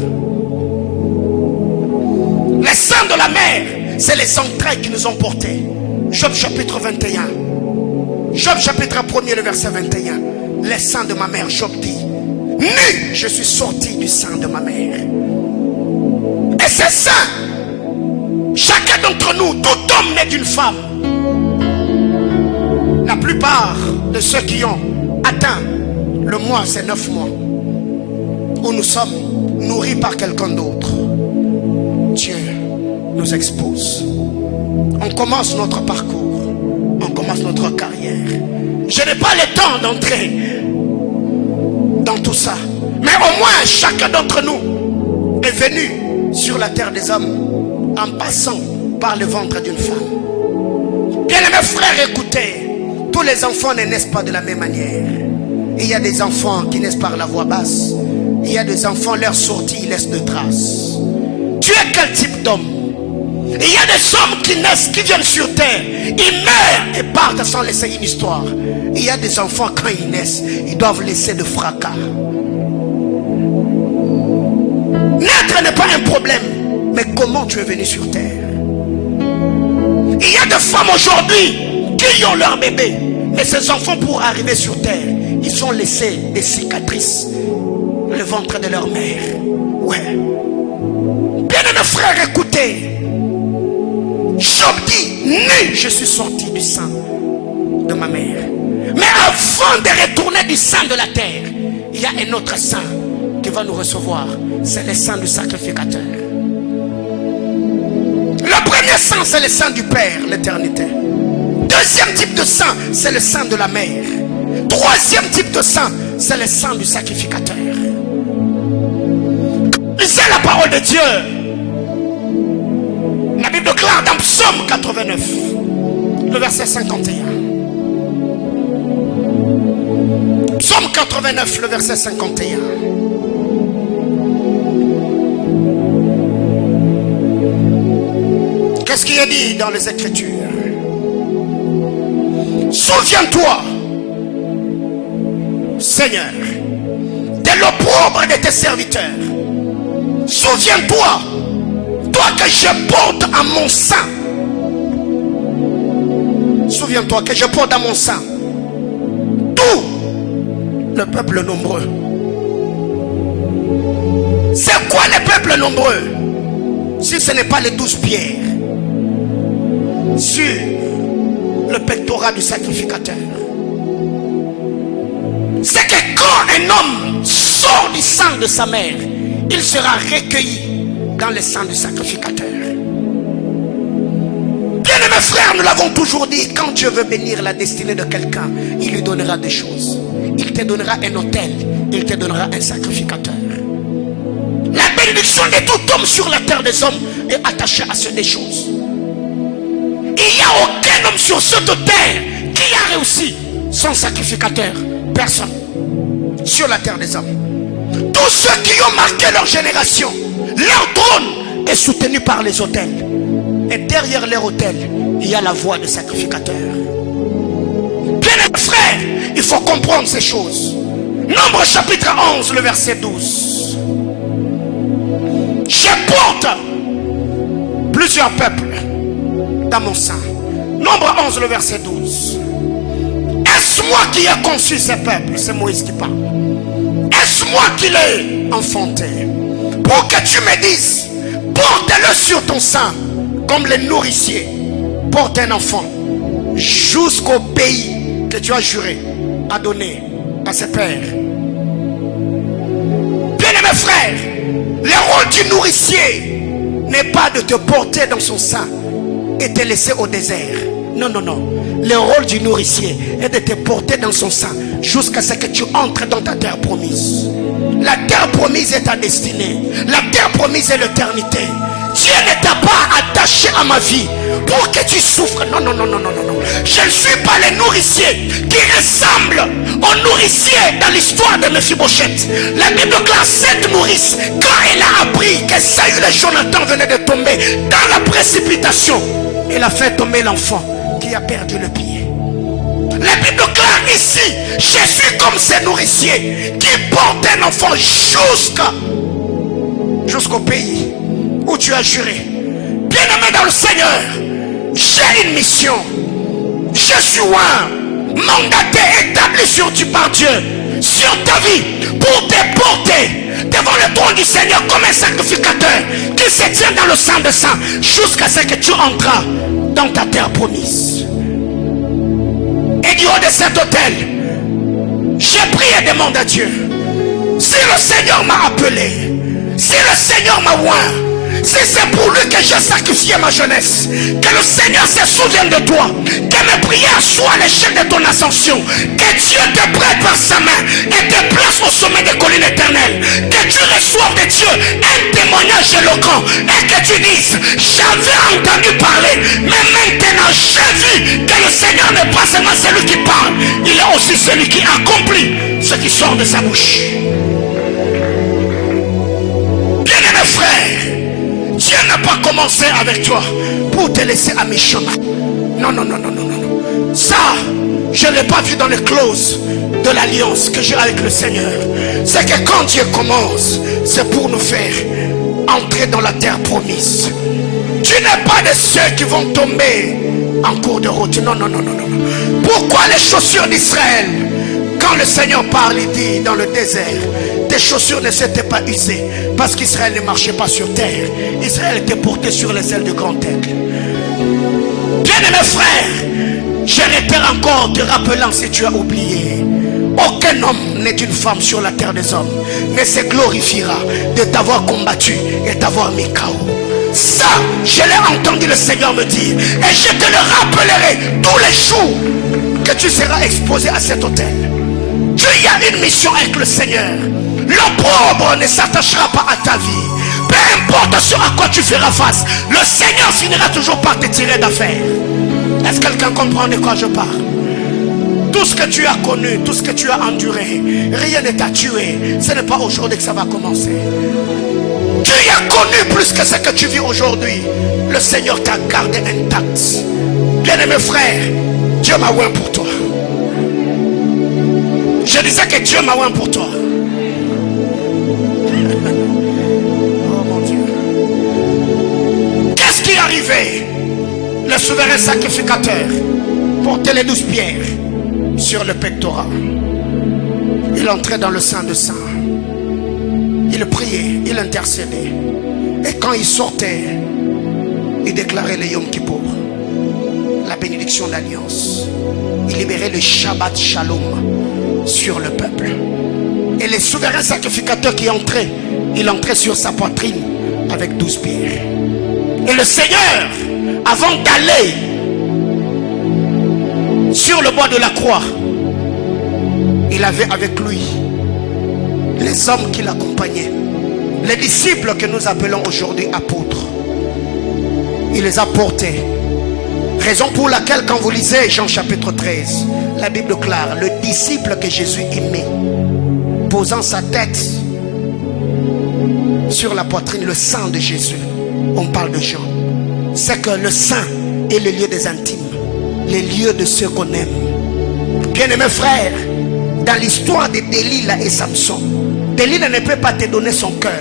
Le sang de la mer, c'est les entrailles qui nous ont portés. Job chapitre 21. Job chapitre 1er, le verset 21. Le sang de ma mère, Job dit, nu, je suis sorti du sang de ma mère. Et c'est ça. Chacun d'entre nous, tout homme né d'une femme. La plupart de ceux qui ont atteint le mois, c'est 9 mois, où nous sommes nourris par quelqu'un d'autre. Dieu nous expose. On commence notre parcours, on commence notre carrière. Je n'ai pas le temps d'entrer dans tout ça, mais au moins chacun d'entre nous est venu sur la terre des hommes en passant par le ventre d'une femme. Bien aimés frères, écoutez, tous les enfants ne naissent pas de la même manière. Il y a des enfants qui naissent par la voix basse. Il y a des enfants, leur sortie laisse de traces. Tu es quel type d'homme? Il y a des hommes qui naissent, qui viennent sur terre, ils meurent et partent sans laisser une histoire. Il y a des enfants, quand ils naissent, ils doivent laisser de fracas. Naître n'est pas un problème, mais comment tu es venu sur terre? Il y a des femmes aujourd'hui qui ont leur bébé, mais ces enfants, pour arriver sur terre, ils ont laissé des cicatrices, le ventre de leur mère. Ouais. Bien aimés frères, écoutez. Job dit, nu, je suis sorti du sang de ma mère. Mais avant de retourner du sang de la terre, il y a un autre sang qui va nous recevoir. C'est le sang du sacrificateur. Le premier sang, c'est le sang du Père, l'éternité. Deuxième type de sang, c'est le sang de la mère. Troisième type de sang, c'est le sang du sacrificateur. Lisez la parole de Dieu. La Bible déclare dans Psaume 89, le verset 51. Psaume 89, le verset 51. Qu'est-ce qui est dit dans les Écritures? Souviens-toi, Seigneur, de l'opprobre de tes serviteurs. Souviens-toi, toi que je porte à mon sein. Souviens-toi que je porte à mon sein tout le peuple nombreux. C'est quoi le peuple nombreux? Si ce n'est pas les 12 pierres sur le pectorat du sacrificateur. C'est que quand un homme sort du sang de sa mère, il sera recueilli dans le sang du sacrificateur. Bien aimés frères, nous l'avons toujours dit, quand Dieu veut bénir la destinée de quelqu'un, il lui donnera des choses. Il te donnera un autel, il te donnera un sacrificateur. La bénédiction de tout homme sur la terre des hommes est attachée à ces deux choses. Il n'y a aucun homme sur cette terre qui a réussi sans sacrificateur. Personne. Sur la terre des hommes. Tous ceux qui ont marqué leur génération, leur trône est soutenu par les autels. Et derrière leur autel, il y a la voix du sacrificateur. Bien aimés frères, il faut comprendre ces choses. Nombre chapitre 11, le verset 12. Je porte plusieurs peuples dans mon sein. Nombre 11, le verset 12. Et Est-ce moi qui ai conçu ce peuple? C'est Moïse qui parle. Est-ce moi qui l'ai enfanté? Pour que tu me dises, porte-le sur ton sein, comme les nourriciers portent un enfant, jusqu'au pays que tu as juré à donner à ses pères. Bien-aimés frères, le rôle du nourricier n'est pas de te porter dans son sein et te laisser au désert. Non, non, non. Le rôle du nourricier est de te porter dans son sein jusqu'à ce que tu entres dans ta terre promise. La terre promise est ta destinée. La terre promise est l'éternité. Dieu ne t'a pas attaché à ma vie pour que tu souffres. Non, non, non, non, non, non, non. Je ne suis pas le nourricier qui ressemble au nourricier dans l'histoire de Mephibosheth. La Bible classe cette nourrice, quand elle a appris que Saül et Jonathan venaient de tomber dans la précipitation, elle a fait tomber l'enfant qui a perdu le pied. La Bible clare ici, je suis comme ces nourriciers qui portent un enfant jusqu'au pays où tu as juré. Bien-aimé dans le Seigneur, j'ai une mission. Je suis mandaté, établi par Dieu sur ta vie pour te porter devant le trône du Seigneur comme un sacrificateur qui se tient dans le sang de sang jusqu'à ce que tu entres dans ta terre promise. Et du haut de cet autel, j'ai prié et demande à Dieu, si le Seigneur m'a appelé, si le Seigneur m'a oint, si c'est pour lui que j'ai sacrifié ma jeunesse, que le Seigneur se souvienne de toi, que mes prières soient à l'échelle de ton ascension, que Dieu te prête par sa main et te place au sommet des collines éternelles, que tu reçoives de Dieu un témoignage éloquent et que tu dises, j'avais entendu parler, mais maintenant j'ai vu que le Seigneur n'est pas seulement celui qui parle, il est aussi celui qui accomplit ce qui sort de sa bouche. Bien-aimés frères, Dieu n'a pas commencé avec toi pour te laisser à mi-chemin. Non, non, non, non, non, non. Ça, je ne l'ai pas vu dans les clauses de l'alliance que j'ai avec le Seigneur. C'est que quand Dieu commence, c'est pour nous faire entrer dans la terre promise. Tu n'es pas de ceux qui vont tomber en cours de route. Non, non, non, non, non. Pourquoi les chaussures d'Israël? Quand le Seigneur parle, il dit dans le désert, tes chaussures ne s'étaient pas usées parce qu'Israël ne marchait pas sur terre. Israël était porté sur les ailes du grand aigle. Bien-aimés frères, je répète encore te rappelant si tu as oublié, aucun homme n'est d'une femme sur la terre des hommes ne se glorifiera de t'avoir combattu et t'avoir mis KO. Ça, je l'ai entendu le Seigneur me dire et je te le rappellerai tous les jours que tu seras exposé à cet autel. Tu y as une mission avec le Seigneur. L'opprobre ne s'attachera pas à ta vie. Peu importe sur à quoi tu feras face, le Seigneur finira toujours par te tirer d'affaire. Est-ce que quelqu'un comprend de quoi je parle? Tout ce que tu as connu, tout ce que tu as enduré, rien ne t'a tué. Ce n'est pas aujourd'hui que ça va commencer. Tu y as connu plus que ce que tu vis aujourd'hui. Le Seigneur t'a gardé intact. Bien-aimé frère, Dieu m'a oint pour toi. Je disais que Dieu m'a oint pour toi. Oh mon Dieu. Qu'est-ce qui est arrivé? Le souverain sacrificateur portait les 12 pierres sur le pectoral. Il entrait dans le sein de sang. Il priait, il intercédait. Et quand il sortait, il déclarait le Yom Kippour, la bénédiction d'alliance. Il libérait le Shabbat Shalom sur le peuple. Et les souverains sacrificateurs qui entraient, il entrait sur sa poitrine avec 12 pierres. Et le Seigneur, avant d'aller sur le bois de la croix, il avait avec lui les hommes qui l'accompagnaient, les disciples que nous appelons aujourd'hui apôtres. Il les a portés. Raison pour laquelle quand vous lisez Jean chapitre 13, la Bible clare, le disciple que Jésus aimait, posant sa tête sur la poitrine, le sang de Jésus, on parle de Jean. C'est que le sang est le lieu des intimes, les lieux de ceux qu'on aime. Bien-aimés frères, dans l'histoire de Delilah et Samson, Delilah ne peut pas te donner son cœur.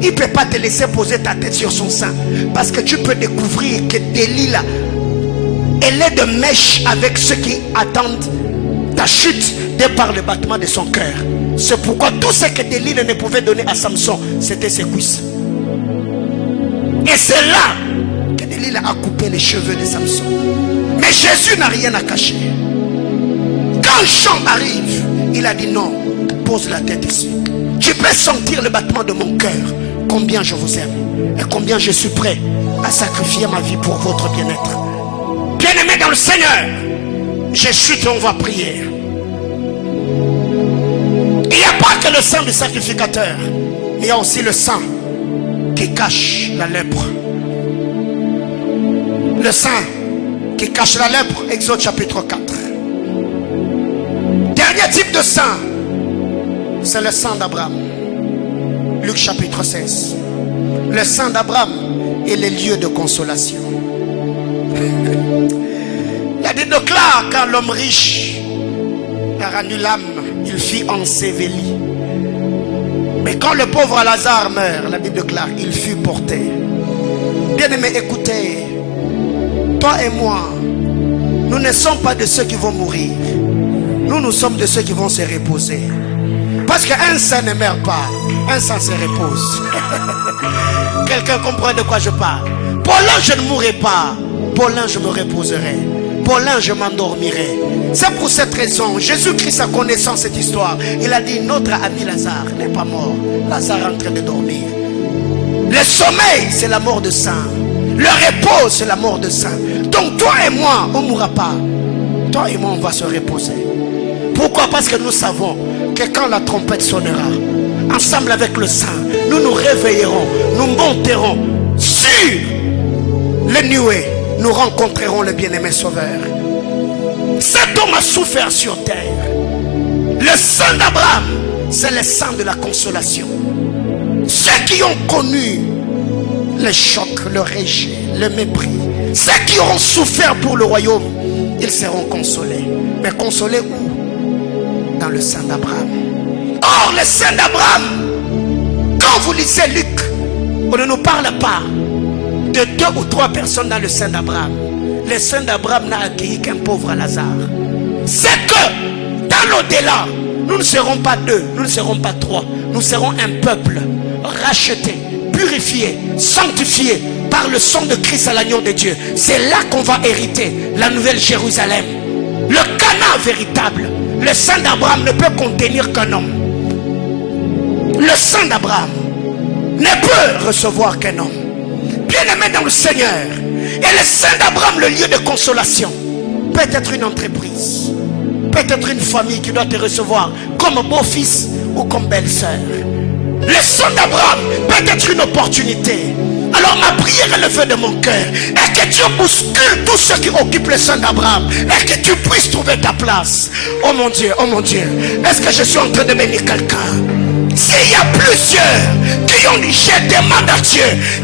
Il ne peut pas te laisser poser ta tête sur son sein. Parce que tu peux découvrir que Delilah, elle est de mèche avec ceux qui attendent Ta chute est par le battement de son cœur. C'est pourquoi tout ce que Delilah ne pouvait donner à Samson, c'était ses cuisses. Et c'est là que Delilah a coupé les cheveux de Samson. Mais Jésus n'a rien à cacher. Quand Jean arrive, il a dit non, pose la tête ici. Tu peux sentir le battement de mon cœur, combien je vous aime et combien je suis prêt à sacrifier ma vie pour votre bien-être. Bien-aimé dans le Seigneur, je suis et on va prier. Il n'y a pas que le sang du sacrificateur, mais il y a aussi le sang qui cache la lèpre. Le sang qui cache la lèpre, Exode chapitre 4. Dernier type de sang, c'est le sang d'Abraham. Luc chapitre 16. Le sang d'Abraham est le lieu de consolation. La Bible déclare quand l'homme riche a rendu l'âme, il fit ensevelir. Mais quand le pauvre Lazare meurt, la Bible déclare, il fut porté. Bien-aimés, écoutez, toi et moi, nous ne sommes pas de ceux qui vont mourir. Nous sommes de ceux qui vont se reposer. Parce qu'un saint ne meurt pas, un saint se repose. Quelqu'un comprend de quoi je parle? Pour l'un, je ne mourrai pas. Pour l'un, je me reposerai. Pour l'un, je m'endormirai. C'est pour cette raison, Jésus-Christ a connaissance cette histoire. Il a dit, notre ami Lazare n'est pas mort. Lazare est en train de dormir. Le sommeil, c'est la mort de saint. Le repos, c'est la mort de saint. Donc toi et moi, on ne mourra pas. Toi et moi, on va se reposer. Pourquoi? Parce que nous savons que quand la trompette sonnera, ensemble avec le saint, nous nous réveillerons, nous monterons sur les nuées, nous rencontrerons le bien-aimé sauveur. Cet homme a souffert sur terre. Le sang d'Abraham, c'est le sang de la consolation. Ceux qui ont connu le choc, le rejet, le mépris, ceux qui auront souffert pour le royaume, ils seront consolés. Mais consolés où? Dans le sang d'Abraham. Or, le sang d'Abraham, quand vous lisez Luc, on ne nous parle pas de 2 ou 3 personnes dans le sang d'Abraham. Le sang d'Abraham n'a accueilli qu'un pauvre Lazare. C'est que dans l'au-delà, nous ne serons pas 2, nous ne serons pas 3. Nous serons un peuple racheté, purifié, sanctifié par le sang de Christ à l'agneau de Dieu. C'est là qu'on va hériter la nouvelle Jérusalem. Le Canaan véritable. Le sang d'Abraham ne peut contenir qu'un homme. Le sang d'Abraham ne peut recevoir qu'un homme. Bien-aimé dans le Seigneur. Et le sang d'Abraham, le lieu de consolation, peut être une entreprise, peut être une famille qui doit te recevoir comme beau-fils ou comme belle-sœur. Le sang d'Abraham peut être une opportunité. Alors ma prière est le feu de mon cœur. Et que Dieu bouscule tous ceux qui occupent le sang d'Abraham. Et que tu puisses trouver ta place. Oh mon Dieu, est-ce que je suis en train de bénir quelqu'un? S'il y a plusieurs qui ont dit, je demande à Dieu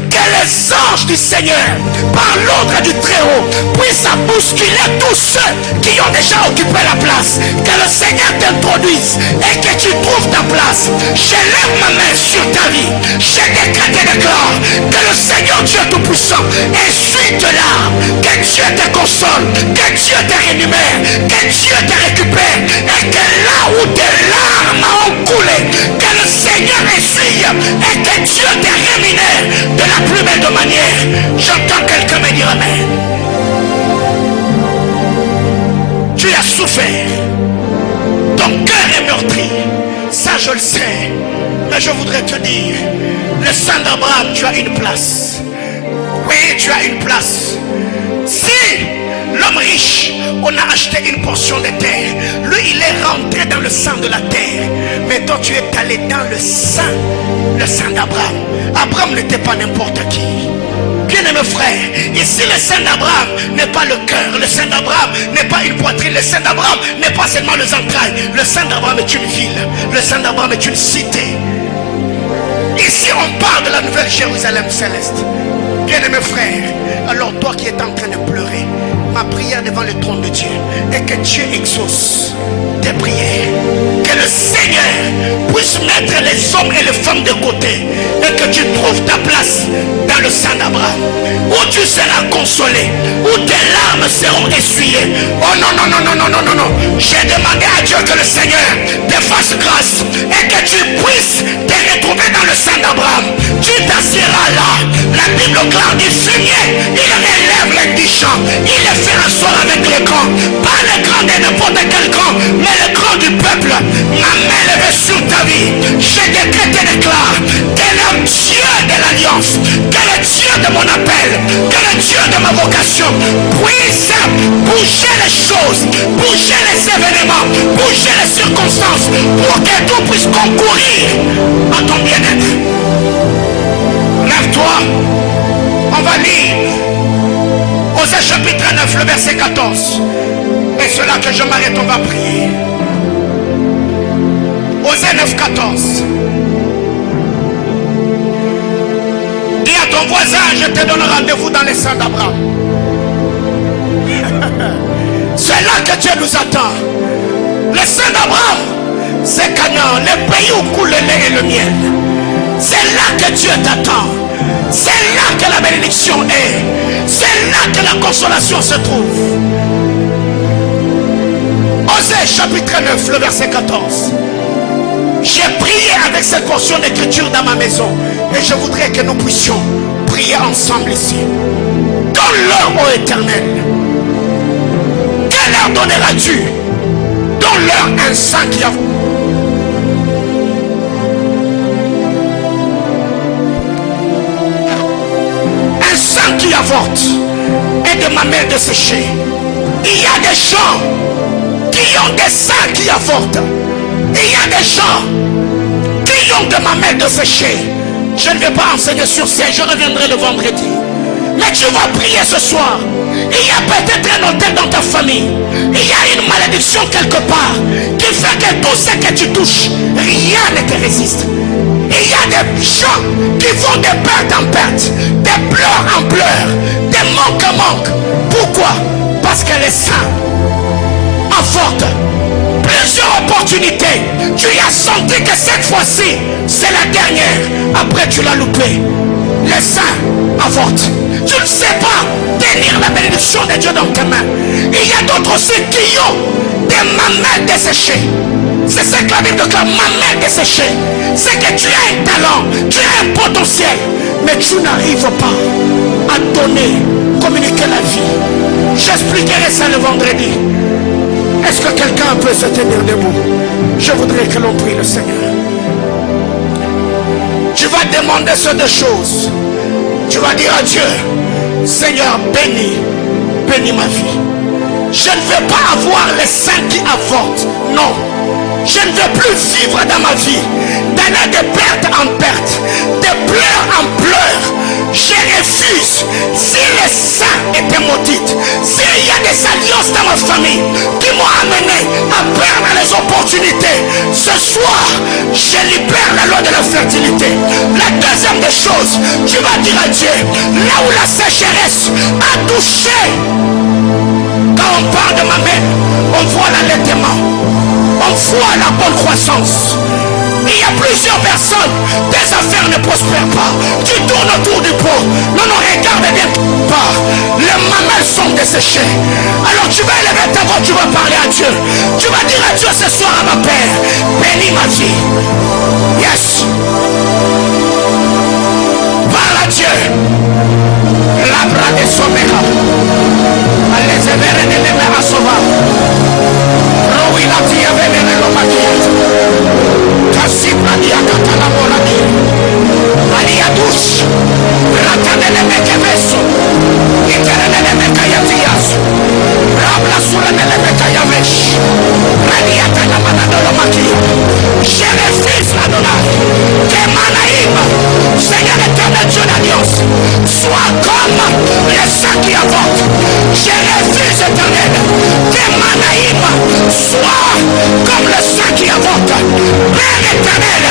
que les anges du Seigneur, par l'ordre du Très-Haut, puissent bousculer tous ceux qui ont déjà occupé la place. Que le Seigneur t'introduise et que tu trouves ta place. Je lève ma main sur ta vie. Je décrète et déclare que le Seigneur Dieu Tout-Puissant essuie tes larmes, que Dieu te console, que Dieu te rémunère, que Dieu te récupère, et que là où tes larmes ont coulé, que le Seigneur essuie et que Dieu te rémunère de la plus belle de manière. J'entends quelqu'un me dire amen. Tu as souffert, ton cœur est meurtri, ça je le sais, mais je voudrais te dire, le sang d'Abraham, tu as une place. Oui, tu as une place. Si l'homme riche, on a acheté une portion de terre, lui il est rentré dans le sang de la terre, mais toi tu es allé dans le sang d'Abraham. Abraham n'était pas n'importe qui. Bien-aimé frère, ici le sang d'Abraham n'est pas le cœur, le sang d'Abraham n'est pas une poitrine, le sang d'Abraham n'est pas seulement les entrailles, le sang d'Abraham est une ville, le sang d'Abraham est une cité. Ici on parle de la nouvelle Jérusalem céleste. Bien-aimé frère, alors toi qui es en train de pleurer, ma prière devant le trône de Dieu est que Dieu exauce tes prières, que le Seigneur puisse puisses mettre les hommes et les femmes de côté et que tu trouves ta place dans le sein d'Abraham, où tu seras consolé, où tes larmes seront essuyées. Oh non, non, non, non, non, non, non, non. J'ai demandé à Dieu que le Seigneur te fasse grâce et que tu puisses te retrouver dans le sein d'Abraham. Tu t'assieras là. La Bible clame du fumier, il relève l'indigent, il les fait asseoir avec les grands, pas les grands de n'importe quel grand, mais les grands du peuple. Ma main levée sur ta vie, je décrète et déclare que le Dieu de l'alliance, que le Dieu de mon appel, que le Dieu de ma vocation puisse bouger les choses, bouger les événements, bouger les circonstances, pour que tout puisse concourir à ton bien-être. Lève-toi, on va lire Osée chapitre 9, le verset 14. Et c'est là que je m'arrête, on va prier. Osée 9, 14. Dis à ton voisin, je te donne rendez-vous dans les seins d'Abraham. C'est là que Dieu nous attend. Les seins d'Abraham, c'est Canaan, le pays où coule le lait et le miel. C'est là que Dieu t'attend. C'est là que la bénédiction est. C'est là que la consolation se trouve. Osée chapitre 9, le verset 14. J'ai prié avec cette portion d'écriture dans ma maison. Et je voudrais que nous puissions prier ensemble ici. Donne-leur, ô Éternel. Que leur donneras-tu? Donne-leur un sang qui a... Un sang qui avorte et de ma mère desséchée. Il y a des gens qui ont des sangs qui avortent. Il y a des gens qui ont de ma mère desséchée. Je ne vais pas enseigner sur ça, je reviendrai le vendredi. Mais tu vas prier ce soir. Il y a peut-être un hôtel dans ta famille. Il y a une malédiction quelque part qui fait que tout ce que tu touches, rien ne te résiste. Il y a des gens qui vont de perte en perte, de pleurs en pleurs, de manque en manque. Pourquoi? Parce que les saints avortent. Plusieurs opportunités. Tu as senti que cette fois-ci, c'est la dernière. Après, tu l'as loupé. Les saints avortent. Tu ne sais pas tenir la bénédiction de Dieu dans tes mains. Il y a d'autres aussi qui ont des mamelles desséchées. C'est ce que la Bible déclare, mamelles desséchées. C'est que tu as un talent, tu as un potentiel, mais tu n'arrives pas à donner, communiquer la vie. J'expliquerai ça le vendredi. Est-ce que quelqu'un peut se tenir debout? Je voudrais que l'on prie le Seigneur. Tu vas demander ces deux choses. Tu vas dire à Dieu, Seigneur, bénis ma vie. Je ne veux pas avoir les seins qui avortent. Non. Je ne veux plus vivre dans ma vie d'aller de perte en perte, de pleurs en pleurs. Je refuse. Si les saints étaient maudites, s'il y a des alliances dans ma famille qui m'ont amené à perdre les opportunités, ce soir, je libère la loi de la fertilité. La deuxième des choses, tu vas dire à Dieu, là où la sécheresse a touché, quand on parle de ma mère, on voit l'allaitement, on voit la bonne croissance. Il y a plusieurs personnes, tes affaires ne prospèrent pas. Tu tournes autour du pot. Non, non, regarde bien pas. Les mamelles sont desséchées. Alors tu vas élever ta voix, tu vas parler à Dieu. Tu vas dire à Dieu ce soir, à ma Père, bénis ma vie. Yes. Parle à Dieu. L'abra de sommeil. Allez, evere de leme a sova. Rowi la tia venere lo maquillage. Kasipra dia katala moradi. Aliadus. Ratanele mekeveso. Iterele mekayatias. Rabla surenele mekayavesh. Radiata la manadolo maquillage. Je refuse la donade. Que Manaïm, Seigneur éternel Dieu d'alliance, soit comme les saints qui avortent. Je refuse éternel. Que Manaïm soit comme les saints qui avortent. Père éternel,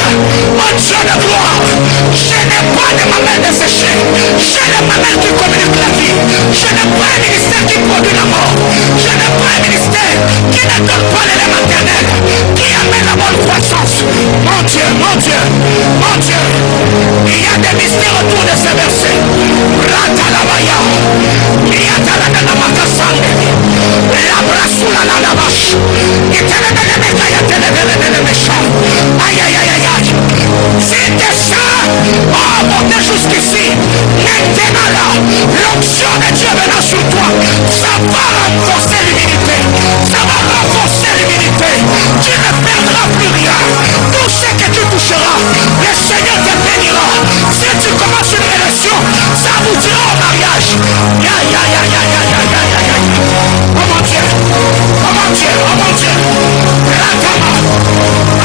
mon Dieu de gloire, je n'ai pas de mamelles desséchées. J'ai les mamelles qui communiquent la vie. Je n'ai pas un ministère qui produit la mort. Je n'ai pas un ministère qui ne donne pas l'élément maternel, qui amène la bonne croissance. Mon Dieu, Dieu, mon Dieu, il y a des mystères autour de ces versets. Ratalabaya, Yatalamakasande, Labrasula la vache, aïe aïe aïe aïe. Si tes chats ont monté jusqu'ici, maintenant là, l'onction de Dieu venant sur toi, ça va renforcer l'humilité, ça va renforcer l'humilité. Tu ne perdras plus rien. Tout ce que tu toucheras, le Seigneur te bénira. Si tu commences une relation, ça vous dira au mariage. Ya ya ya ya ya ya ya ya ya. Oh mon Dieu, oh mon Dieu, oh mon Dieu. Rakama,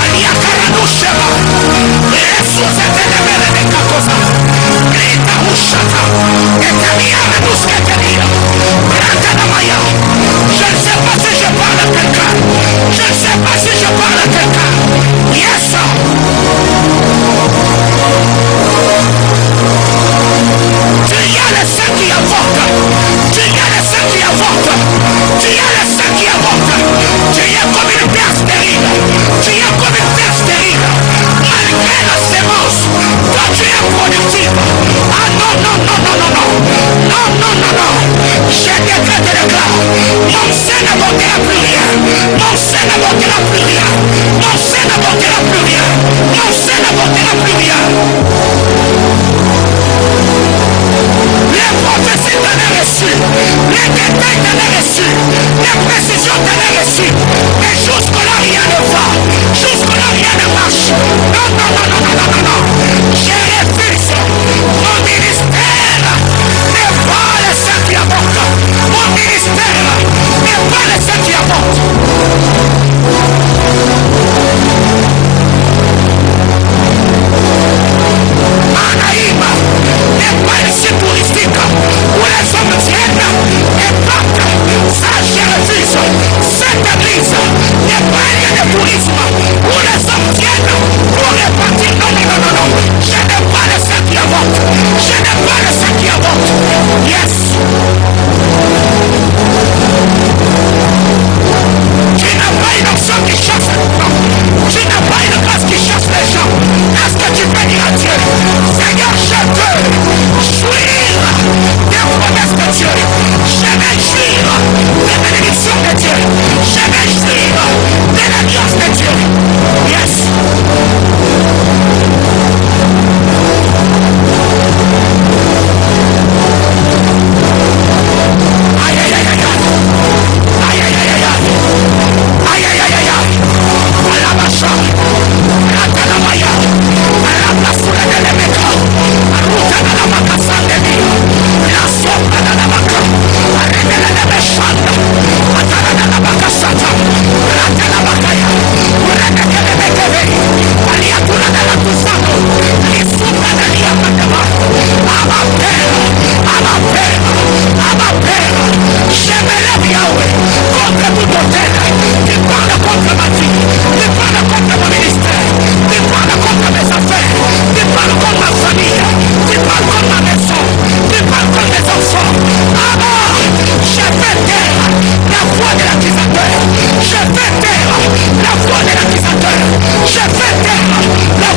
Aliakaranushema, Jesus etenemele de Katosa, Grita Ushata, Etamia Renusketenia, Rakanamaya. Je ne sais pas si je parle à quelqu'un. Je ne sais pas si je parle à quelqu'un. Yes, sir. Tu y as le sang qui avorte. Tu y as le sang qui avorte. Tu y as le sang qui avorte. Tu y es comme une terre stérile. Tu y es comme une terre stérile. Malgré la sémence, toi tu es productif. Ah non, non, non, non, non, non. Non, non, non, non. Je décrète le déclare. Mon sein n'avortera plus rien. Mon sein n'avortera plus rien. Mon sein n'avortera plus rien. Mon sein n'avortera plus rien. Les prophéties t'en ont reçu, les détails t'en ont reçu, les précisions t'en ont reçu, mais jusque-là rien ne va, jusque-là rien ne marche. Non, non, non, non, non, non, non, non. Je refuse. Mon ministère n'est pas le seul qui apporte. Mon ministère n'est pas le seul qui apporte. Anaïma n'est pas une site touristique où les hommes viennent et partent. Ça, je refuse. Cette église n'est pas un lieu de tourisme où les hommes viennent pour repartir. Non, non, non, non, non. Je n'ai pas le sang qui avorte. Je n'ai pas le sang qui avorte. Yes. Tu n'as pas une option qui chasse. Non. Tu n'as pas une grâce qui chasse les gens. Est-ce que tu peux dire à Dieu, Seigneur, je veux jouir des promesses de Dieu. Je veux jouir des bénédictions de Dieu. Je veux jouir de la grâce de Dieu. Yes. Aïe aïe aïe aïe aïe aïe aïe aïe aïe aïe aïe aïe. Alabacha, Ratanamaya, Alabasura de Lemeka, Aruta de la Macasandemi, La Sombra de la Maca, Arregala de Beshanda, Atara de la Macasata, Rata la Macaya, Urana de Lemekeve, Aliatura de la Tuzano, Lisunda de Liamatema, Amapera, Amapera, Amapera, je me lève Yahweh contre tout hôtel qui parle contre ma vie, qui parle contre mon ministère, qui parle contre mes affaires, qui parle contre ma famille, qui parle contre ma maison, qui parle contre mes enfants. Alors, je fais taire la voix de l'accusateur. Je fais taire la voix de l'accusateur. Je fais taire la